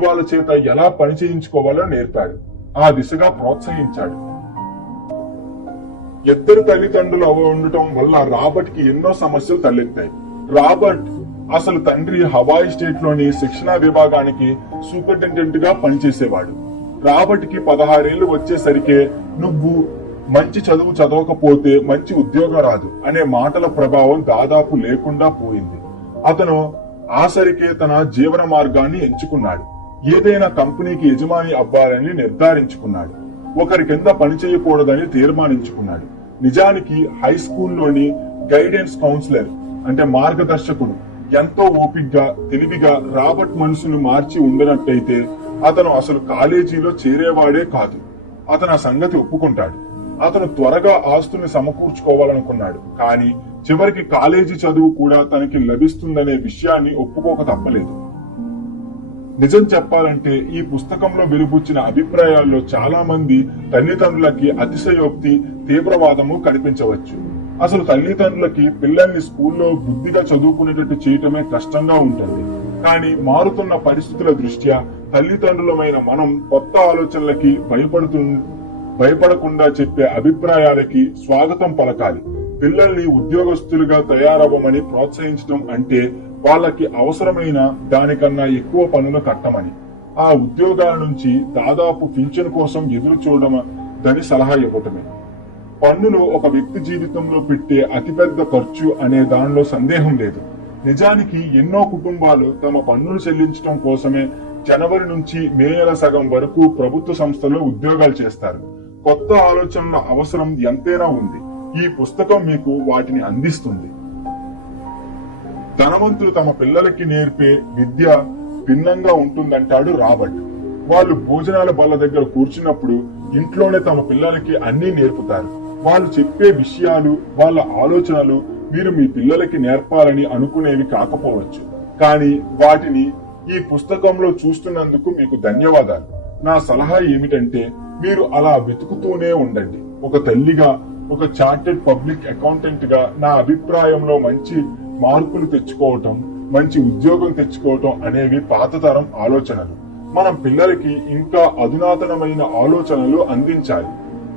వాళ్ళ చేత ఎలా పని చేయించుకోవాలో నేర్పాడు. ఆ దిశగా ప్రోత్సహించాడు. ఇద్దరు తల్లిదండ్రులు ఉండటం వల్ల రాబర్ట్ కి ఎన్నో సమస్యలు తలెత్తాయి. రాబర్ట్ అసలు తండ్రి హవాయి స్టేట్ లోని శిక్షణా విభాగానికి సూపరింటెండెంట్ గా పనిచేసేవాడు. రాబర్ట్ కి 16 ఏళ్లు వచ్చేసరికే నువ్వు మంచి చదువు చదవకపోతే మంచి ఉద్యోగం రాదు అనే మాటల ప్రభావం దాదాపు లేకుండా పోయింది. అతను ఆసరికే తన జీవన మార్గాన్ని ఎంచుకున్నాడు. ఏదైనా కంపెనీకి యజమాని అవ్వాలని నిర్ధారించుకున్నాడు. ఒకరి కింద పని చేయకూడదని తీర్మానించుకున్నాడు. నిజానికి హై స్కూల్లోని గైడెన్స్ కౌన్సిలర్ అంటే మార్గదర్శకుడు ఎంతో ఓపిగ్గా తెలివిగా రాబర్ట్ మనసును మార్చి ఉండనట్టయితే అతను అసలు కాలేజీలో చేరేవాడే కాదు. అతను ఆ సంగతి ఒప్పుకుంటాడు. అతను త్వరగా ఆస్తుల్ని సమకూర్చుకోవాలనుకున్నాడు, కానీ చివరికి కాలేజీ చదువు కూడా తనకి లభిస్తుందనే విషయాన్ని ఒప్పుకోక తప్పలేదు. నిజం చెప్పాలంటే ఈ పుస్తకంలో వెలుబుచ్చిన అభిప్రాయాల్లో చాలా మంది తల్లిదండ్రులకి అతిశయోక్తి, తీవ్రవాదము కనిపించవచ్చు. అసలు తల్లిదండ్రులకి పిల్లల్ని స్కూల్లో బుద్ధిగా చదువుకునేటట్టు చేయటమే కష్టంగా ఉంటుంది. కానీ మారుతున్న పరిస్థితుల దృష్ట్యా తల్లిదండ్రులమైన మనం కొత్త ఆలోచనలకి భయపడకుండా చెప్పే అభిప్రాయాలకి స్వాగతం పలకాలి. పిల్లల్ని ఉద్యోగస్తులుగా తయారవ్వమని ప్రోత్సహించడం అంటే వాళ్ళకి అవసరమైన దానికన్నా ఎక్కువ పనులు కట్టమని, ఆ ఉద్యోగాల నుంచి దాదాపు పింఛన్ కోసం ఎదురు చూడమని సలహా ఇవ్వటమే. పన్నులు ఒక వ్యక్తి జీవితంలో పెట్టే అతిపెద్ద ఖర్చు అనే దానిలో సందేహం లేదు. నిజానికి ఎన్నో కుటుంబాలు తమ పన్నులు చెల్లించడం కోసమే జనవరి నుంచి మే నెల సగం వరకు ప్రభుత్వ సంస్థలో ఉద్యోగాలు చేస్తారు. కొత్త ఆలోచనల అవసరం ఎంతైనా ఉంది. ఈ పుస్తకం మీకు వాటిని అందిస్తుంది. ధనవంతులు తమ పిల్లలకి నేర్పే విద్య భిన్నంగా ఉంటుందంటాడు రాబర్ట్. వాళ్ళు భోజనాల బల్ల దగ్గర కూర్చున్నప్పుడు ఇంట్లోనే తమ పిల్లలకి అన్ని నేర్పుతారు. వాళ్ళు చెప్పే విషయాలు, వాళ్ళ ఆలోచనలు మీరు మీ పిల్లలకి నేర్పాలని అనుకునేవి కాకపోవచ్చు, కానీ వాటిని ఈ పుస్తకంలో చూస్తున్నందుకు మీకు ధన్యవాదాలు. నా సలహా ఏమిటంటే మీరు అలా వెతుకుతూనే ఉండండి. ఒక తల్లిగా, ఒక చార్టెడ్ పబ్లిక్ అకౌంటెంట్ గా నా అభిప్రాయంలో మంచి మార్కులు తెచ్చుకోవటం, మంచి ఉద్యోగం తెచ్చుకోవటం అనేవి పాతతరం ఆలోచనలు. మనం పిల్లలకి ఇంకా అధునాతనమైన ఆలోచనలు అందించాలి.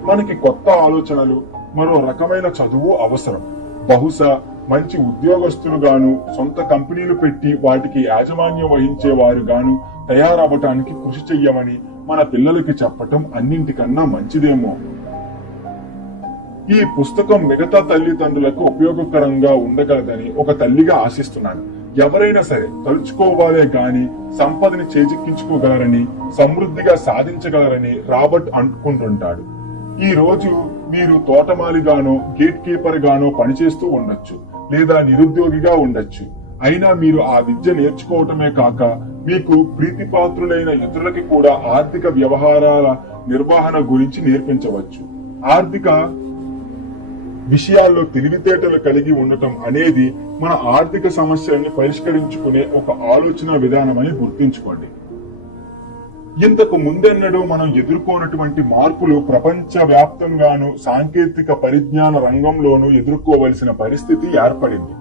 మనకి కొత్త ఆలోచనలు, మరో రకమైన చదువు అవసరం. బహుశా మంచి ఉద్యోగస్తులుగాను, సొంత కంపెనీలు పెట్టి వాటికి యాజమాన్యం వహించే వారు గాను తయారవ్వటానికి కృషి చెయ్యమని మన పిల్లలకి చెప్పటం అన్నింటికన్నా మంచిదేమో. ఈ పుస్తకం మిగతా తల్లిదండ్రులకు ఉపయోగకరంగా ఉండగలదని ఒక తల్లిగా ఆశిస్తున్నాను. ఎవరైనా సరే తలుచుకోవాలే గాని సంపదని చేజిక్కించుకోగలరని, సమృద్ధిగా సాధించగలరని రాబర్ట్ అనుకుంటుంటాడు. ఈ రోజు మీరు తోటమాలిగానో, గేట్ కీపర్ గానో పనిచేస్తూ ఉండొచ్చు, లేదా నిరుద్యోగిగా ఉండొచ్చు. అయినా మీరు ఆ విద్య నేర్చుకోవటమే కాక మీకు ప్రీతిపాత్రులైన ఇతరులకి కూడా ఆర్థిక వ్యవహారాల నిర్వహణ గురించి నేర్పించవచ్చు. ఆర్థిక విషయాల్లో తెలివితేటలు కలిగి ఉండటం అనేది మన ఆర్థిక సమస్యల్ని పరిష్కరించుకునే ఒక ఆలోచన విధానమని గుర్తుంచుకోండి. ఇంతకు ముందెన్నడూ మనం ఎదుర్కోనటువంటి మార్పులు ప్రపంచ వ్యాప్తంగాను సాంకేతిక పరిజ్ఞాన రంగంలోనూ ఎదుర్కోవలసిన పరిస్థితి ఏర్పడింది.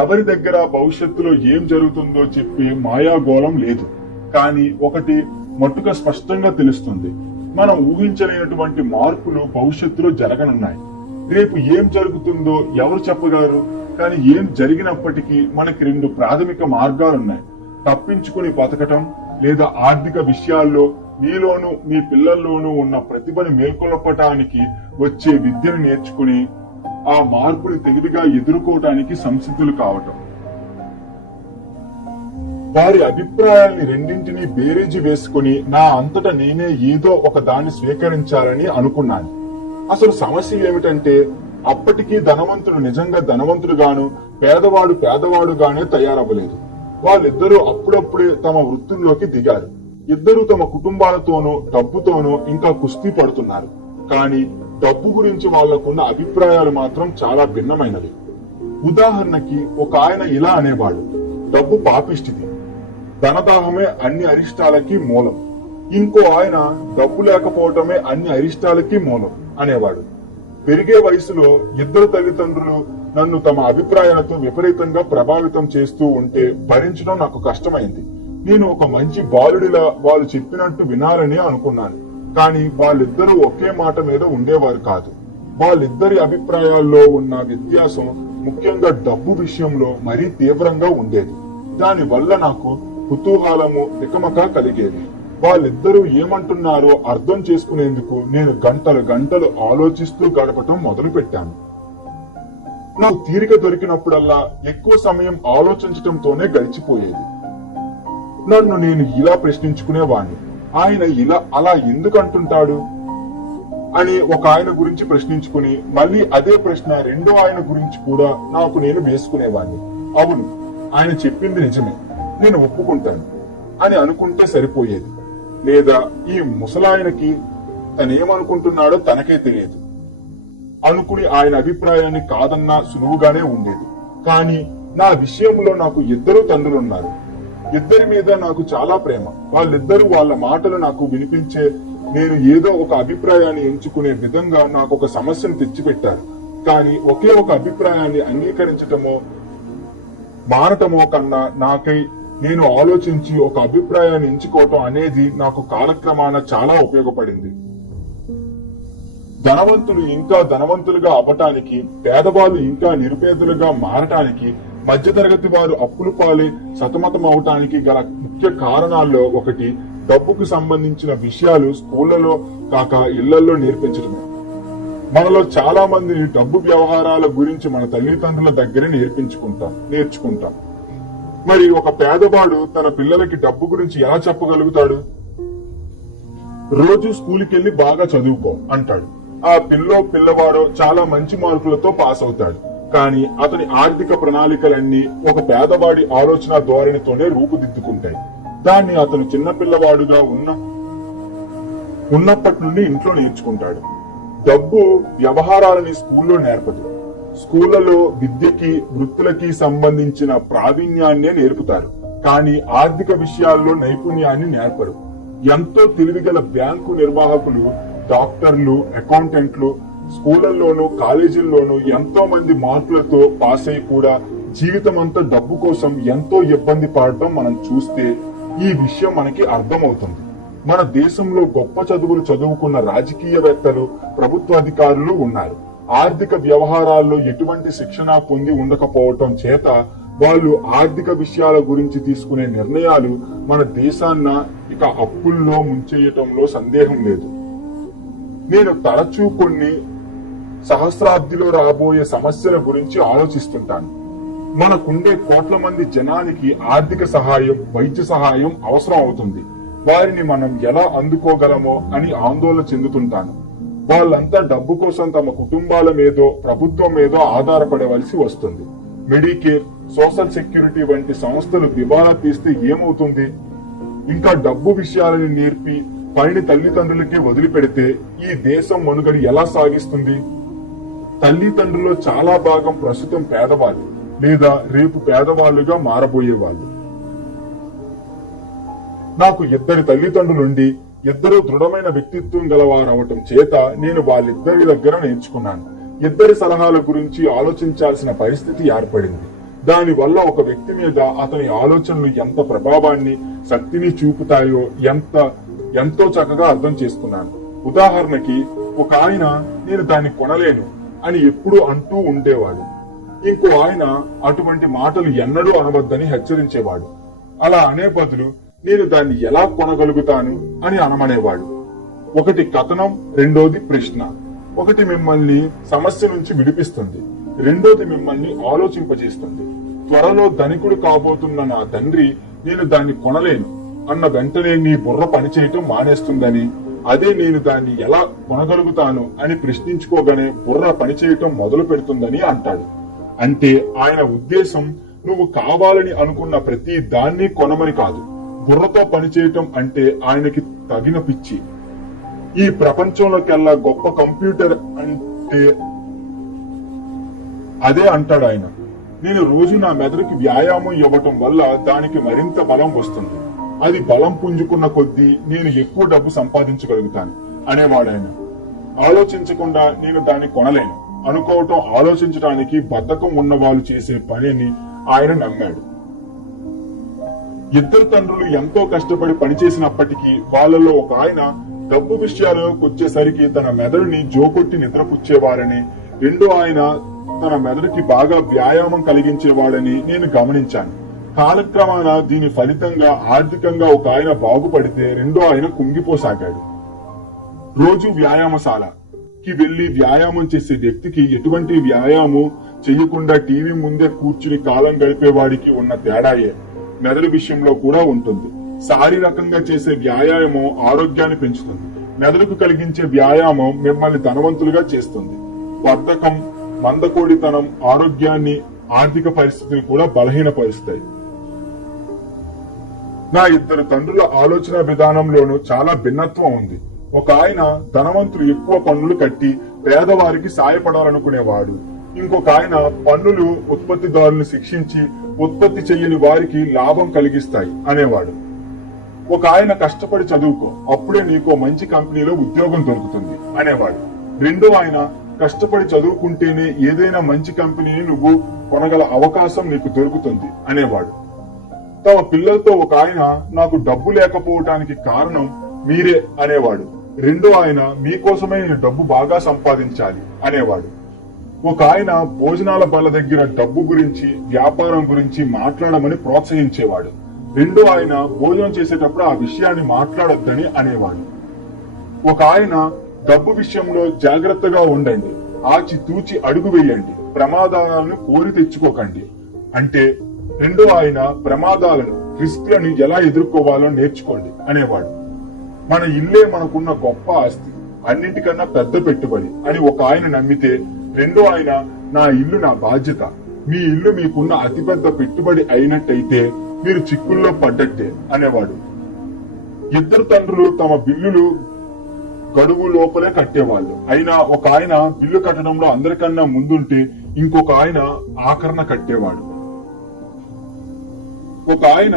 ఎవరి దగ్గర భవిష్యత్తులో ఏం జరుగుతుందో చెప్పే మాయాగోళం లేదు. కానీ ఒకటి మట్టుగా స్పష్టంగా తెలుస్తుంది: మనం ఊహించలేనటువంటి మార్పులు భవిష్యత్తులో జరగనున్నాయి. రేపు ఏం జరుగుతుందో ఎవరు చెప్పగలరు? కానీ ఏం జరిగినప్పటికీ మనకి 2 ప్రాథమిక మార్గాలున్నాయి: తప్పించుకుని బతకటం, లేదా ఆర్థిక విషయాల్లో మీలోనూ మీ పిల్లల్లోనూ ఉన్న ప్రతిభను మేల్కొల్పటానికి వచ్చే విద్యను నేర్చుకుని ఆ మార్పుని తెలివిగా ఎదుర్కోవటానికి సంసిద్ధులు కావటం. వారి అభిప్రాయాల్ని రెండింటినీ బేరీజు వేసుకుని నా అంతట నేనే ఏదో ఒక దాన్ని స్వీకరించాలని అనుకున్నాను. అసలు సమస్య ఏమిటంటే అప్పటికీ ధనవంతుడు నిజంగా ధనవంతుడుగాను, పేదవాడు పేదవాడుగానే తయారవ్వలేదు. వాళ్ళిద్దరూ అప్పుడప్పుడే తమ వృత్తుల్లోకి దిగారు. ఇద్దరూ తమ కుటుంబాలతోనూ డబ్బుతోనూ ఇంకా కుస్తీ పడుతున్నారు. కానీ డబ్బు గురించి వాళ్లకున్న అభిప్రాయాలు మాత్రం చాలా భిన్నమైనవి. ఉదాహరణకి ఒక ఆయన ఇలా అనేవాడు, డబ్బు పాపిష్టిది, ధనదాహమే అన్ని అరిష్టాలకి మూలం. ఇంకో ఆయన డబ్బు లేకపోవటమే అన్ని అరిష్టాలకి మూలం అనేవాడు. పెరిగే వయసులో ఇద్దరు తల్లిదండ్రులు నన్ను తమ అభిప్రాయాలతో విపరీతంగా ప్రభావితం చేస్తూ ఉంటే భరించడం నాకు కష్టమైంది. నేను ఒక మంచి బాలుడిలా వాళ్ళు చెప్పినట్టు వినాలని అనుకున్నాను. కానీ వాళ్ళిద్దరూ ఒకే మాట మీద ఉండేవారు కాదు. వాళ్ళిద్దరి అభిప్రాయాల్లో ఉన్న వ్యత్యాసం ముఖ్యంగా డబ్బు విషయంలో మరీ తీవ్రంగా ఉండేది. దాని వల్ల నాకు కుతూహలము తికమక కలిగేది. వాళ్ళిద్దరూ ఏమంటున్నారో అర్థం చేసుకునేందుకు నేను గంటలు గంటలు ఆలోచిస్తూ గడపటం మొదలు పెట్టాను. నాకు తీరిక దొరికినప్పుడల్లా ఎక్కువ సమయం ఆలోచించటంతోనే గడిచిపోయేది. నన్ను నేను ఇలా ప్రశ్నించుకునేవాణ్ణి, ఆయన ఇలా అలా ఎందుకు అంటుంటాడు అని ఒక ఆయన గురించి ప్రశ్నించుకుని మళ్ళీ అదే ప్రశ్న రెండో ఆయన గురించి కూడా నాకు నేను వేసుకునేవాణ్ణి. అవును, ఆయన చెప్పింది నిజమే, నేను ఒప్పుకుంటాను అని అనుకుంటే సరిపోయేది. లేదా ఈ ముసలాయనకి తనేమనుకుంటున్నాడో తనకే తెలియదు అనుకుని ఆయన అభిప్రాయాన్ని కాదన్నా సులువుగానే ఉండేది. కానీ నా విషయంలో నాకు ఇద్దరు తండ్రులున్నారు. ఇద్దరి మీద నాకు చాలా ప్రేమ. వాళ్ళిద్దరూ వాళ్ళ మాటలు నాకు వినిపించే నేను ఏదో ఒక అభిప్రాయాన్ని ఎంచుకునే విధంగా నాకు ఒక సమస్యను తెచ్చిపెట్టారు. కానీ ఒకే ఒక అభిప్రాయాన్ని అంగీకరించటమో మారటమో కన్నా నాకై నేను ఆలోచించి ఒక అభిప్రాయాన్ని ఎంచుకోవటం అనేది నాకు కాలక్రమాన చాలా ఉపయోగపడింది. ధనవంతులు ఇంకా ధనవంతులుగా అవ్వటానికి, పేదవాళ్ళు ఇంకా నిరుపేదలుగా మారటానికి, మధ్యతరగతి వారు అప్పులు పాలై సతమతం అవటానికి గల ముఖ్య కారణాల్లో ఒకటి డబ్బుకు సంబంధించిన విషయాలు స్కూళ్లలో కాక ఇళ్లలో నేర్పించడమే. మనలో చాలా మందిని డబ్బు వ్యవహారాల గురించి మన తల్లిదండ్రుల దగ్గరే నేర్చుకుంటాం. మరి ఒక పేదవాడు తన పిల్లలకి డబ్బు గురించి ఎలా చెప్పగలుగుతాడు? రోజు స్కూల్కి వెళ్లి బాగా చదువుకో అంటాడు. ఆ పిల్లవాడో చాలా మంచి మార్కులతో పాస్ అవుతాడు. కానీ అతని ఆర్థిక ప్రణాళికలన్నీ ఒక పేదవాడి ఆలోచన ధోరణితోనే రూపుదిద్దుకుంటాయి. దాన్ని అతను చిన్నపిల్లవాడుగా ఉన్నప్పటి నుండి ఇంట్లో నేర్చుకుంటాడు. డబ్బు వ్యవహారాలని స్కూల్లో నేర్పదు. స్కూళ్లలో విద్యకి, వృత్తులకి సంబంధించిన ప్రావీణ్యాన్నే నేర్పుతారు. కానీ ఆర్థిక విషయాల్లో నైపుణ్యాన్ని నేర్పరు. ఎంతో తెలివిగల బ్యాంకు నిర్వాహకులు, డాక్టర్లు, అకౌంటెంట్లు స్కూళ్లలోనూ కాలేజీల్లోనూ ఎంతో మంది మార్కులతో పాస్ అయి కూడా జీవితం అంతా డబ్బు కోసం ఎంతో ఇబ్బంది పడటం మనం చూస్తే ఈ విషయం మనకి అర్థమవుతుంది. మన దేశంలో గొప్ప చదువులు చదువుకున్న రాజకీయవేత్తలు, ప్రభుత్వాధికారులు ఉన్నారు. ఆర్థిక వ్యవహారాల్లో ఎటువంటి శిక్షణ పొంది ఉండకపోవటం చేత వాళ్ళు ఆర్థిక విషయాల గురించి తీసుకునే నిర్ణయాలు మన దేశాన్న ఇక అప్పుల్లో ముంచేయటంలో సందేహం లేదు. నేను తరచూ కొన్ని సహస్రాబ్దిలో రాబోయే సమస్యల గురించి ఆలోచిస్తుంటాను. మనకుండే కోట్ల మంది జనానికి ఆర్థిక సహాయం, వైద్య సహాయం అవసరం అవుతుంది. వారిని మనం ఎలా అందుకోగలమో అని ఆందోళన చెందుతుంటాను. వాళ్ళంతా డబ్బు కోసం తమ కుటుంబాల మీదో ప్రభుత్వం మీదో ఆధారపడవలసి వస్తుంది. మెడికేర్, సోషల్ సెక్యూరిటీ వంటి సంస్థలు దివాలా తీస్తే ఏమవుతుంది? ఇంకా డబ్బు విషయాలని నేర్పి పనిని తల్లిదండ్రులకే వదిలిపెడితే ఈ దేశం మనుగడ ఎలా సాగిస్తుంది? తల్లిదండ్రుల్లో చాలా భాగం ప్రస్తుతం పేదవాళ్ళు లేదా రేపు పేదవాళ్లుగా మారబోయేవాళ్ళు. నాకు ఇద్దరి తల్లిదండ్రులుండి ఇద్దరు దృఢమైన వ్యక్తిత్వం గలవారవటం చేత నేను వాళ్ళిద్దరి దగ్గర నేర్చుకున్నాను. ఇద్దరి సలహాల గురించి ఆలోచించాల్సిన పరిస్థితి ఏర్పడింది. దాని వల్ల ఒక వ్యక్తి మీద అతని ఆలోచనలు ఎంత ప్రభావాన్ని, శక్తిని చూపుతాయో ఎంతో చక్కగా అర్థం చేసుకున్నాను. ఉదాహరణకి ఒక ఆయన నేను దాన్ని కొనలేను అని ఎప్పుడూ అంటూ ఉండేవాడు. ఇంకో ఆయన అటువంటి మాటలు ఎన్నడూ అనవద్దని హెచ్చరించేవాడు. అలా అనే బదులు నేను దాన్ని ఎలా కొనగలుగుతాను అని అనమనేవాడు. ఒకటి కథనం, రెండోది ప్రశ్న. ఒకటి మిమ్మల్ని సమస్య నుంచి విడిపిస్తుంది, రెండోది మిమ్మల్ని ఆలోచింపజేస్తుంది. త్వరలో ధనికుడు కాబోతున్న నా తండ్రి నేను దాన్ని కొనలేను అన్న వెంటనే నీ బుర్ర పనిచేయటం మానేస్తుందని, అదే నేను దాన్ని ఎలా కొనగలుగుతాను అని ప్రశ్నించుకోగానే బుర్ర పనిచేయటం మొదలు పెడుతుందని అంటాడు. అంటే ఆయన ఉద్దేశం నువ్వు కావాలని అనుకున్న ప్రతి దాన్ని కొనమని కాదు. బుర్రతో పనిచేయటం అంటే ఆయనకి తగిన పిచ్చి. ఈ ప్రపంచంలోకెల్లా గొప్ప కంప్యూటర్ అంటే అదే అంటాడు ఆయన. నేను రోజు నా మెదడుకి వ్యాయామం ఇవ్వటం వల్ల దానికి మరింత బలం వస్తుంది. అది బలం పుంజుకున్న కొద్దీ నేను ఎక్కువ డబ్బు సంపాదించగలుగుతాను అనేవాడాయన. ఆలోచించకుండా నేను దాన్ని కొనలేను అనుకోవటం ఆలోచించడానికి బద్ధకం ఉన్న వాళ్ళు చేసే పనిని ఆయన నమ్మాడు. ఇద్దరు తండ్రులు ఎంతో కష్టపడి పనిచేసినప్పటికీ వాళ్ళలో ఒక ఆయన డబ్బు విషయాలకు వచ్చేసరికి తన మెదడుని జోకొట్టి నిద్రపుచ్చేవారని, రెండో ఆయన తన మెదడుకి బాగా వ్యాయామం కలిగించేవాడని నేను గమనించాను. కాలక్రమాన దీని ఫలితంగా ఆర్థికంగా ఒక ఆయన బాగుపడితే రెండో ఆయన కుంగిపోసాగాడు. రోజు వ్యాయామశాలకి వెళ్లి వ్యాయామం చేసే వ్యక్తికి ఎటువంటి వ్యాయామం చెయ్యకుండా టీవీ ముందే కూర్చుని కాలం గడిపేవాడికి ఉన్న తేడాయే మెదడు విషయంలో కూడా ఉంటుంది. శారీరకంగా చేసే వ్యాయామం ఆరోగ్యాన్ని పెంచుతుంది. మెదడుకు కలిగించే వ్యాయామం మిమ్మల్ని ధనవంతులుగా చేస్తుంది. బద్ధకం, మందకోడితనం ఆరోగ్యాన్ని, ఆర్థిక పరిస్థితిని కూడా బలహీనపరుస్తాయి. నా ఇద్దరు తండ్రుల ఆలోచన విధానంలోనూ చాలా భిన్నత్వం ఉంది. ఒక ఆయన ధనవంతులు ఎక్కువ పన్నులు కట్టి పేదవారికి సాయపడాలనుకునేవాడు. ఇంకొక ఆయన పన్నులు ఉత్పత్తిదారులను శిక్షించి ఉత్పత్తి చేయని వారికి లాభం కలిగిస్తాయి అనేవాడు. ఒక ఆయన కష్టపడి చదువుకో, అప్పుడే నీకో మంచి కంపెనీలో ఉద్యోగం దొరుకుతుంది అనేవాడు. రెండో ఆయన కష్టపడి చదువుకుంటేనే ఏదైనా మంచి కంపెనీని నువ్వు కొనగల అవకాశం నీకు దొరుకుతుంది అనేవాడు. తమ పిల్లలతో ఒక ఆయన నాకు డబ్బు లేకపోవటానికి కారణం మీరే అనేవాడు. రెండో ఆయన మీకోసమే నేను డబ్బు బాగా సంపాదించాలి అనేవాడు. ఒక ఆయన భోజనాల బల్ల దగ్గర డబ్బు గురించి, వ్యాపారం గురించి మాట్లాడమని ప్రోత్సహించేవాడు. రెండో ఆయన భోజనం చేసేటప్పుడు ఆ విషయాన్ని మాట్లాడొద్దని అనేవాడు. ఒక ఆయన డబ్బు విషయంలో జాగ్రత్తగా ఉండండి, ఆచితూచి అడుగు వేయండి, ప్రమాదాలను కోరి తెచ్చుకోకండి అంటే, రెండో ఆయన ప్రమాదాలను, రిస్క్లను ఎలా ఎదుర్కోవాలో నేర్చుకోండి అనేవాడు. మన ఇల్లే మనకున్న గొప్ప ఆస్తి, అన్నింటికన్నా పెద్ద పెట్టుబడి అని ఒక ఆయన నమ్మితే, రెండో ఆయన నా ఇల్లు నా బాధ్యత, మీ ఇల్లు మీకున్న అతిపెద్ద పెట్టుబడి అయినట్టయితే మీరు చిక్కుల్లో పడ్డట్టే అనేవాడు. ఇద్దరు తండ్రులు తమ బిల్లులు గడువు లోపలే కట్టేవాళ్ళు. అయినా ఒక ఆయన బిల్లు కట్టడంలో అందరికన్నా ముందుంటే ఇంకొక ఆయన ఆఖరణ కట్టేవాడు. ఒక ఆయన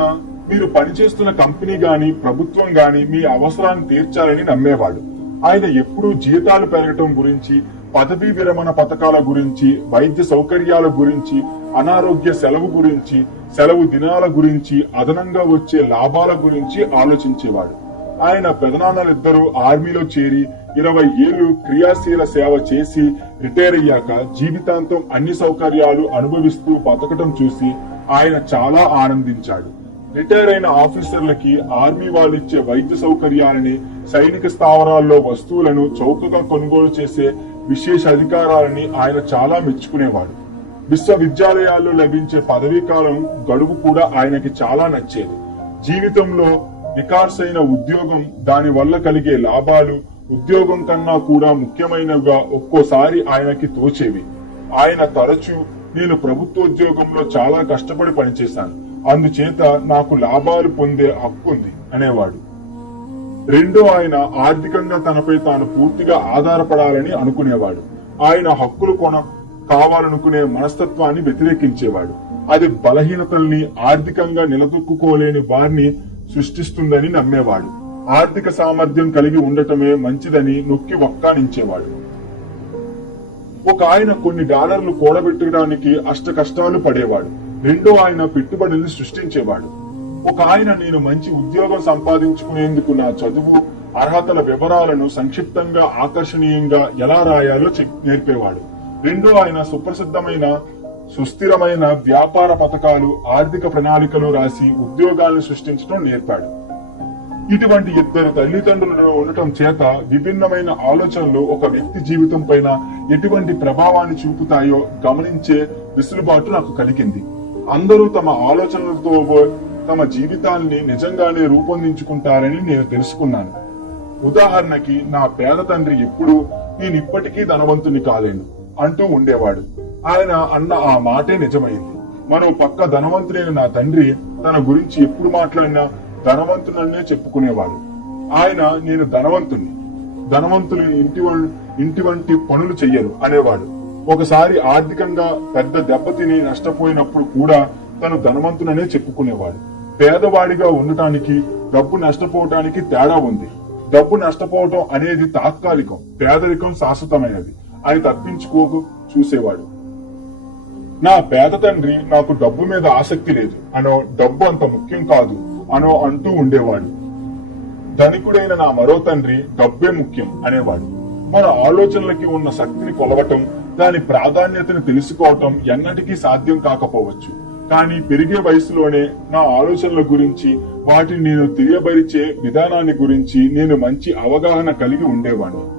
మీరు పనిచేస్తున్న కంపెనీ గాని, ప్రభుత్వం గాని మీ అవసరాన్ని తీర్చాలని నమ్మేవాడు. ఆయన ఎప్పుడూ జీతాలు పెరగటం గురించి, పదవీ విరమణ పథకాల గురించి, వైద్య సౌకర్యాల గురించి, అనారోగ్య సెలవు గురించి, సెలవు దినాల గురించి, అదనంగా వచ్చే లాభాల గురించి ఆలోచించేవాడు. ఆయన పెదనాన్నలిద్దరూ ఆర్మీలో చేరి 20 ఏళ్లు క్రియాశీల సేవ చేసి రిటైర్ అయ్యాక జీవితాంతం అన్ని సౌకర్యాలు అనుభవిస్తూ బతకటం చూసి ఆయన చాలా ఆనందించాడు. రిటైర్ అయిన ఆఫీసర్లకి ఆర్మీ వాళ్ళు ఇచ్చే వైద్య సౌకర్యాలని, సైనిక స్థావరాల్లో వస్తువులను చౌకగా కొనుగోలు చేసే విశేష అధికారాలని ఆయన చాలా మెచ్చుకునేవాడు. విశ్వవిద్యాలయాల్లో లభించే పదవీ కాలం గడువు కూడా ఆయనకి చాలా నచ్చేది. జీవితంలో నికార్సైన ఉద్యోగం, దాని వల్ల కలిగే లాభాలు ఉద్యోగం కన్నా కూడా ముఖ్యమైనవిగా ఒక్కోసారి ఆయనకి తోచేవి. ఆయన తరచూ నేను ప్రభుత్వోద్యోగంలో చాలా కష్టపడి పనిచేశాను, అందుచేత నాకు లాభాలు పొందే హక్కుంది అనేవాడు. రెండో ఆయన ఆర్థికంగా తనపై తాను పూర్తిగా ఆధారపడాలని అనుకునేవాడు. ఆయన హక్కులు కావాలనుకునే మనస్తత్వాన్ని వ్యతిరేకించేవాడు. అది బలహీనతల్ని, ఆర్థికంగా నిలదొక్కుకోలేని వారిని సృష్టిస్తుందని నమ్మేవాడు. ఆర్థిక సామర్థ్యం కలిగి ఉండటమే మంచిదని నొక్కి వక్కానించేవాడు. ఒక ఆయన కొన్ని డాలర్లు కూడబెట్టడానికి అష్ట కష్టాలు పడేవాడు. రెండో ఆయన పెట్టుబడుల్ని సృష్టించేవాడు. ఒక ఆయన నేను మంచి ఉద్యోగం సంపాదించుకునేందుకు నా చదువు, అర్హతల వివరాలను సంక్షిప్తంగా, ఆకర్షణీయంగా ఎలా రాయాలో నేర్పేవాడు. రెండో ఆయన సుప్రసిద్ధమైన, సుస్థిరమైన వ్యాపార పథకాలు, ఆర్థిక ప్రణాళికలు రాసి ఉద్యోగాలను సృష్టించడం నేర్పాడు. ఇటువంటి ఇద్దరు తల్లిదండ్రులు ఉండటం చేత విభిన్నమైన ఆలోచనలు ఒక వ్యక్తి జీవితం పైన ఎటువంటి ప్రభావాన్ని చూపుతాయో గమనించే వెసులుబాటు నాకు కలిగింది. అందరూ తమ ఆలోచనలతో తమ జీవితాన్ని నిజంగానే రూపొందించుకుంటారని నేను తెలుసుకున్నాను. ఉదాహరణకి నా పేద తండ్రి ఎప్పుడూ నేనిప్పటికీ ధనవంతుని కాలేను అంటూ ఉండేవాడు. ఆయన అన్న ఆ మాటే నిజమైంది. మరో పక్క ధనవంతుడైన నా తండ్రి తన గురించి ఎప్పుడు మాట్లాడినా ధనవంతుననే చెప్పుకునేవాడు. ఆయన నేను ధనవంతులు ఇంటి వంటి పనులు చెయ్యరు అనేవాడు. ఒకసారి ఆర్థికంగా పెద్ద దెబ్బతిని నష్టపోయినప్పుడు కూడా తను ధనవంతుననే చెప్పుకునేవాడు. పేదవాడిగా ఉండటానికి డబ్బు నష్టపోవటానికి తేడా ఉంది. డబ్బు నష్టపోవటం అనేది తాత్కాలికం, పేదరికం శాశ్వతమైనది అని తప్పించుకోకు చూసేవాడు. నా పేద తండ్రి నాకు డబ్బు మీద ఆసక్తి లేదు అనో, డబ్బు అంత ముఖ్యం కాదు అనో అంటూ ఉండేవాడు. ధనికుడైన నా మరో తండ్రి డబ్బే ముఖ్యం అనేవాడు. మన ఆలోచనలకి ఉన్న శక్తిని కొలవటం, దాని ప్రాధాన్యతను తెలుసుకోవటం ఎన్నటికీ సాధ్యం కాకపోవచ్చు. కానీ పెరిగే వయసులోనే నా ఆలోచనల గురించి, వాటిని నేను తెలియబరిచే విధానాన్ని గురించి నేను మంచి అవగాహన కలిగి ఉండేవాడిని.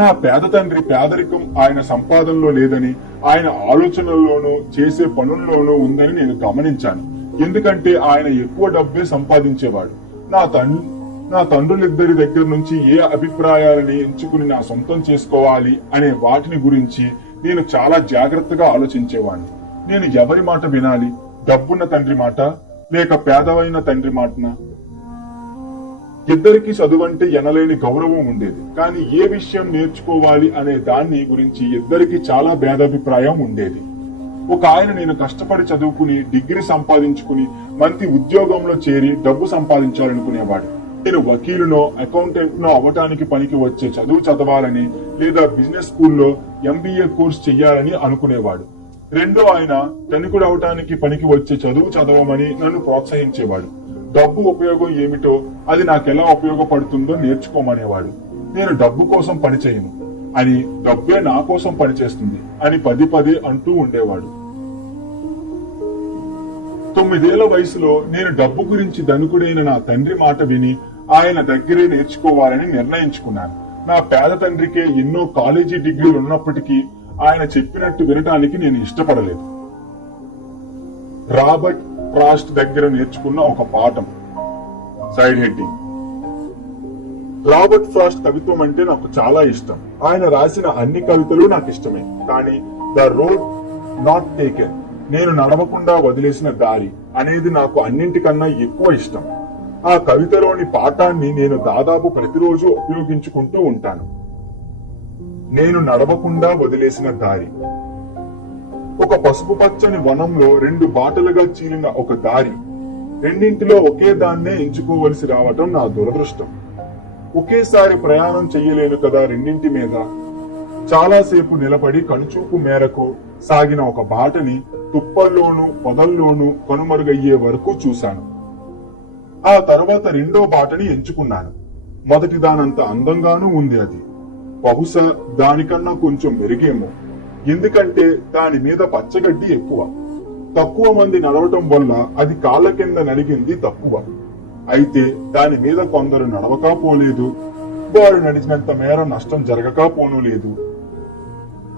నా పేద తండ్రి పేదరికం ఆయన సంపాదనలో లేదని, ఆయన ఆలోచనల్లోనూ చేసే పనుల్లోనూ ఉందని నేను గమనించాను. ఎందుకంటే ఆయన ఎక్కువ డబ్బే సంపాదించేవాడు. నా తండ్రులిద్దరి దగ్గర నుంచి ఏ అభిప్రాయాలని ఎంచుకుని నా సొంతం చేసుకోవాలి అనే వాటిని గురించి నేను చాలా జాగ్రత్తగా ఆలోచించేవాడిని. నేను ఎవరి మాట వినాలి? డబ్బున్న తండ్రి మాట లేక పేదవైన తండ్రి మాటనా? ఇద్దరికి చదువంటే ఎనలేని గౌరవం ఉండేది. కానీ ఏ విషయం నేర్చుకోవాలి అనే దాన్ని గురించి ఇద్దరికి చాలా భేదాభిప్రాయం ఉండేది. ఒక ఆయన నేను కష్టపడి చదువుకుని డిగ్రీ సంపాదించుకుని మంచి ఉద్యోగంలో చేరి డబ్బు సంపాదించాలనుకునేవాడు. నేను వకీలునో అకౌంటెంట్నో అవటానికి పనికి వచ్చే చదువు చదవాలని లేదా బిజినెస్ స్కూల్లో MBA కోర్స్ చెయ్యాలని అనుకునేవాడు. రెండో ఆయన ధనికుడు అవటానికి పనికి వచ్చే చదువు చదవమని నన్ను ప్రోత్సహించేవాడు. డబ్బు ఉపయోగం ఏమిటో, అది నాకెలా ఉపయోగపడుతుందో నేర్చుకోమనేవాడు. నేను డబ్బు కోసం పనిచేయను అని, డబ్బే నా కోసం పనిచేస్తుంది అని పదే అంటూ ఉండేవాడు. 9 ఏళ్ల వయసులో నేను డబ్బు గురించి ధనికుడైన నా తండ్రి మాట విని ఆయన దగ్గరే నేర్చుకోవాలని నిర్ణయించుకున్నాను. నా పేద తండ్రికే ఎన్నో కాలేజీ డిగ్రీలు ఉన్నప్పటికీ ఆయన చెప్పినట్టు వినటానికి నేను ఇష్టపడలేదు. రాబర్ట్ ఫ్రాస్ట్ దగ్గర నేర్చుకున్న ఒక పాఠం. సైడ్ హెడ్డింగ్: రాబర్ట్ ఫ్రాస్ట్ కవిత్వం అంటే నాకు చాలా ఇష్టం. ఆయన రాసిన అన్ని కవితలు నాకు ఇష్టమే. కానీ ద రోడ్ నాట్ టేకెన్, నేను నడవకుండా వదిలేసిన దారి అనేది నాకు అన్నింటికన్నా ఎక్కువ ఇష్టం. ఆ కవితలోని పాఠాన్ని నేను దాదాపు ప్రతిరోజు ఉపయోగించుకుంటూ ఉంటాను. నేను నడవకుండా వదిలేసిన దారి. ఒక పసుపు పచ్చని వనంలో 2 బాటలుగా చీలిన ఒక దారి. రెండింటిలో ఒకే దాన్నే ఎంచుకోవలసి రావటం నా దురదృష్టం. ఒకేసారి ప్రయాణం చెయ్యలేను కదా రెండింటి మీద. చాలాసేపు నిలబడి కనుచూపు మేరకు సాగిన ఒక బాటని తుప్పల్లోనూ పొదల్లోనూ కనుమరుగయ్యే వరకు చూశాను. ఆ తర్వాత రెండో బాటని ఎంచుకున్నాను. మొదటి దానంత అందంగానూ ఉంది. అది బహుశా దానికన్నా కొంచెం మెరుగేమో. ఎందుకంటే దాని మీద పచ్చగడ్డి ఎక్కువ. తక్కువ మంది నడవటం వల్ల అది కాళ్ళ కింద నలిగింది తక్కువ. అయితే దాని మీద కొందరు నడవకపోలేదు. వారు నడిచినంత మేర నష్టం జరగకపోనూ లేదు.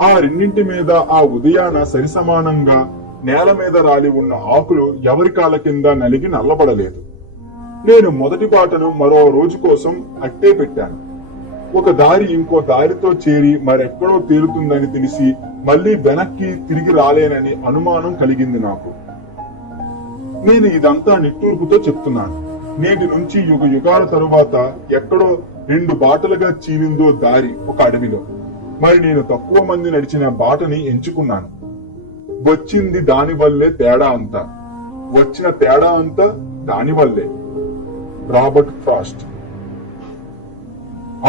ఆ రెండింటి మీద ఆ ఉదయాన సరిసమానంగా నేల మీద రాలి ఉన్న ఆకులు ఎవరి కాళ్ళ కింద నలిగి నల్లబడలేదు. నేను మొదటి బాటను మరో రోజు కోసం అట్టే పెట్టాను. ఒక దారి ఇంకో దారితో చేరి మరెక్కడో తేలుతుందని తెలిసి మళ్లీ వెనక్కి తిరిగి రాలేనని అనుమానం కలిగింది నాకు. నేను ఇదంతా నిట్టూర్పుతో చెప్తున్నాను. నేటి నుంచి యుగాల తరువాత ఎక్కడో 2 బాటలుగా చీలిందో దారి ఒక అడవిలో. మరి నేను తక్కువ మంది నడిచిన బాటని ఎంచుకున్నాను. వచ్చింది దాని వల్లే తేడా అంతా, వచ్చిన తేడా అంతా దాని వల్లే. Robert Frost.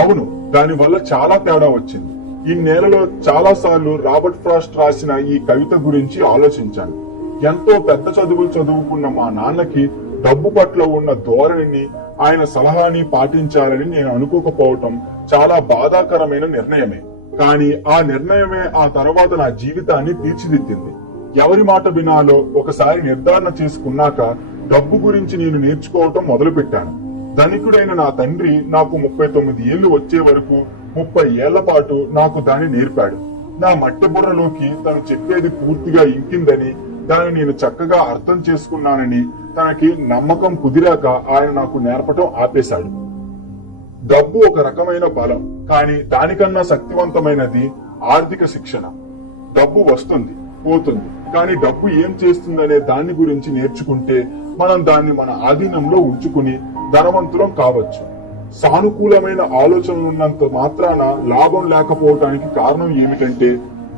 అవును, దాని వల్ల చాలా తేడా వచ్చింది. ఈ నేలలో చాలా సార్లు రాబర్ట్ ఫ్రాస్ట్ రాసిన ఈ కవిత గురించి ఆలోచించాను. ఎంతో పెద్ద చదువులు చదువుకున్న మా నాన్నకి డబ్బు పట్ల ఉన్న ధోరణిని, ఆయన సలహాని పాటించాలని నేను అనుకోకపోవటం చాలా బాధాకరమైన నిర్ణయమే. కానీ ఆ నిర్ణయమే ఆ తర్వాత నా జీవితాన్ని తీర్చిదిద్దింది. ఎవరి మాట వినాలో ఒకసారి నిర్ధారణ చేసుకున్నాక డబ్బు గురించి నేను నేర్చుకోవటం మొదలుపెట్టాను. ధనికుడైన నా తండ్రి నాకు 39 ఏళ్లు వచ్చే వరకు 30 ఏళ్ల పాటు నాకు దాన్ని నేర్పాడు. నా మట్టి బుర్రలోకి తను చెప్పేది పూర్తిగా ఇంకిందని, దాన్ని నేను చక్కగా అర్థం చేసుకున్నానని తనకి నమ్మకం కుదిరాక ఆయన నాకు నేర్పటం ఆపేశాడు. డబ్బు ఒక రకమైన బలం, కానీ దానికన్నా శక్తివంతమైనది ఆర్థిక శిక్షణ. డబ్బు వస్తుంది పోతుంది, కానీ డబ్బు ఏం చేస్తుందనే దాని గురించి నేర్చుకుంటే మనం దాన్ని మన ఆధీనంలో ఉంచుకుని ధనవంతులం కావచ్చు. సానుకూలమైన ఆలోచనలున్నంత మాత్రాన లాభం లేకపోవటానికి కారణం ఏమిటంటే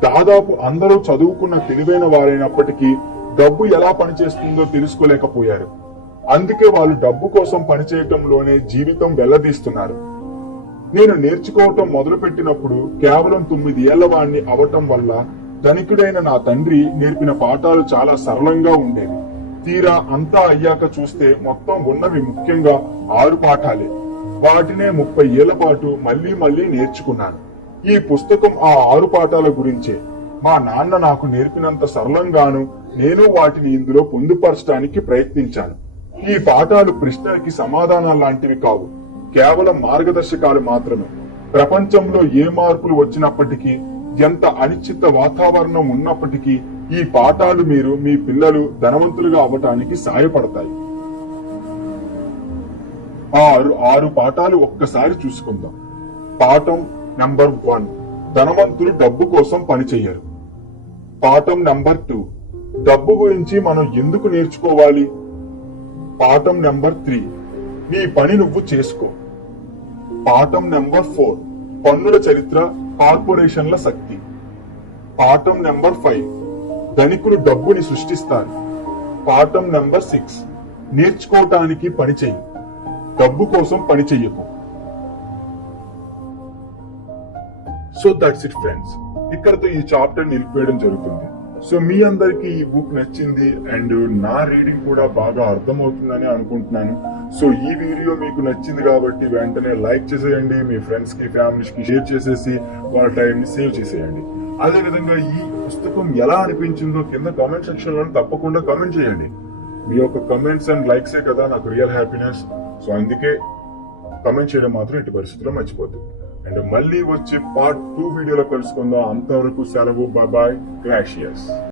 దాదాపు అందరూ చదువుకున్న తెలివైన వారైనప్పటికీ డబ్బు ఎలా పనిచేస్తుందో తెలుసుకోలేకపోయారు. అందుకే వాళ్ళు డబ్బు కోసం పనిచేయటంలోనే జీవితం వెళ్లదీస్తున్నారు. నేను నేర్చుకోవటం మొదలుపెట్టినప్పుడు కేవలం 9 ఏళ్ల వాణ్ణి అవటం వల్ల ధనికుడైన నా తండ్రి నేర్పిన పాఠాలు చాలా సరళంగా ఉండేవి. తీరా అంతా అయ్యాక చూస్తే మొత్తం ఉన్నవి ముఖ్యంగా 6 పాఠాలే. వాటినే 30 ఏళ్ల పాటు మళ్లీ మళ్లీ నేర్చుకున్నాను. ఈ పుస్తకం ఆ 6 పాఠాల గురించే. మా నాన్న నాకు నేర్పినంత సరళంగాను నేను వాటిని ఇందులో పొందుపరచడానికి ప్రయత్నించాను. ఈ పాఠాలు ప్రశ్నలకి సమాధానాలు లాంటివి కావు, కేవలం మార్గదర్శకాలు మాత్రమే. ప్రపంచంలో ఏ మార్పులు వచ్చినప్పటికీ, ఎంత అనిశ్చిత వాతావరణం ఉన్నప్పటికీ ఈ పాఠాలు మీరు మీ పిల్లలు ధనవంతులుగా అవ్వటానికి సాయపడతాయి. ఆరు పాఠాలు ఒక్కసారి చూసుకుందాం. పాఠం నంబర్ 1, ధనవంతులు డబ్బు కోసం పనిచెయ్యరు. పాఠం నంబర్ 2, డబ్బు గురించి మనం ఎందుకు నేర్చుకోవాలి. పాఠం నంబర్ 3, నీ పని నువ్వు చేసుకో. పాఠం నంబర్ 4, పన్నుల చరిత్ర, కార్పొరేషన్ల శక్తి. పాఠం నంబర్ 5, ధనికులు డబ్బుని సృష్టిస్తారు. పాఠం నంబర్ 6, నేర్చుకోవటానికి పని చెయ్యి, డబ్బు కోసం పని చెయ్యకు. సో దట్స్ ఇట్ ఫ్రెండ్స్, ఇక్కడతో ఈ చాప్టర్ నిలిపేయడం జరుగుతుంది. సో మీ అందరికి ఈ బుక్ నచ్చింది అండ్ నా రీడింగ్ కూడా బాగా అర్థమవుతుందని అనుకుంటున్నాను. సో ఈ వీడియో మీకు నచ్చింది కాబట్టి వెంటనే లైక్ చేసేయండి, మీ ఫ్రెండ్స్ కి ఫ్యామిలీస్ కి షేర్ చేసేసి వాళ్ళ టైం ని సేవ్ చేసేయండి. అదే విధంగా ఈ పుస్తకం ఎలా అనిపించిందో కింద కామెంట్ సెక్షన్ లో తప్పకుండా కామెంట్ చేయండి. మీ యొక్క కమెంట్స్ అండ్ లైక్సే కదా నాకు రియల్ హ్యాపీనెస్. సో అందుకే కమెంట్ చేయడం మాత్రం ఎట్టి పరిస్థితుల్లో మర్చిపోద్దు. అండ్ మళ్ళీ వచ్చి పార్ట్ 2 వీడియోలో కలుసుకుందాం. అంతవరకు సెలవు, బాయ్, గ్రాషియస్.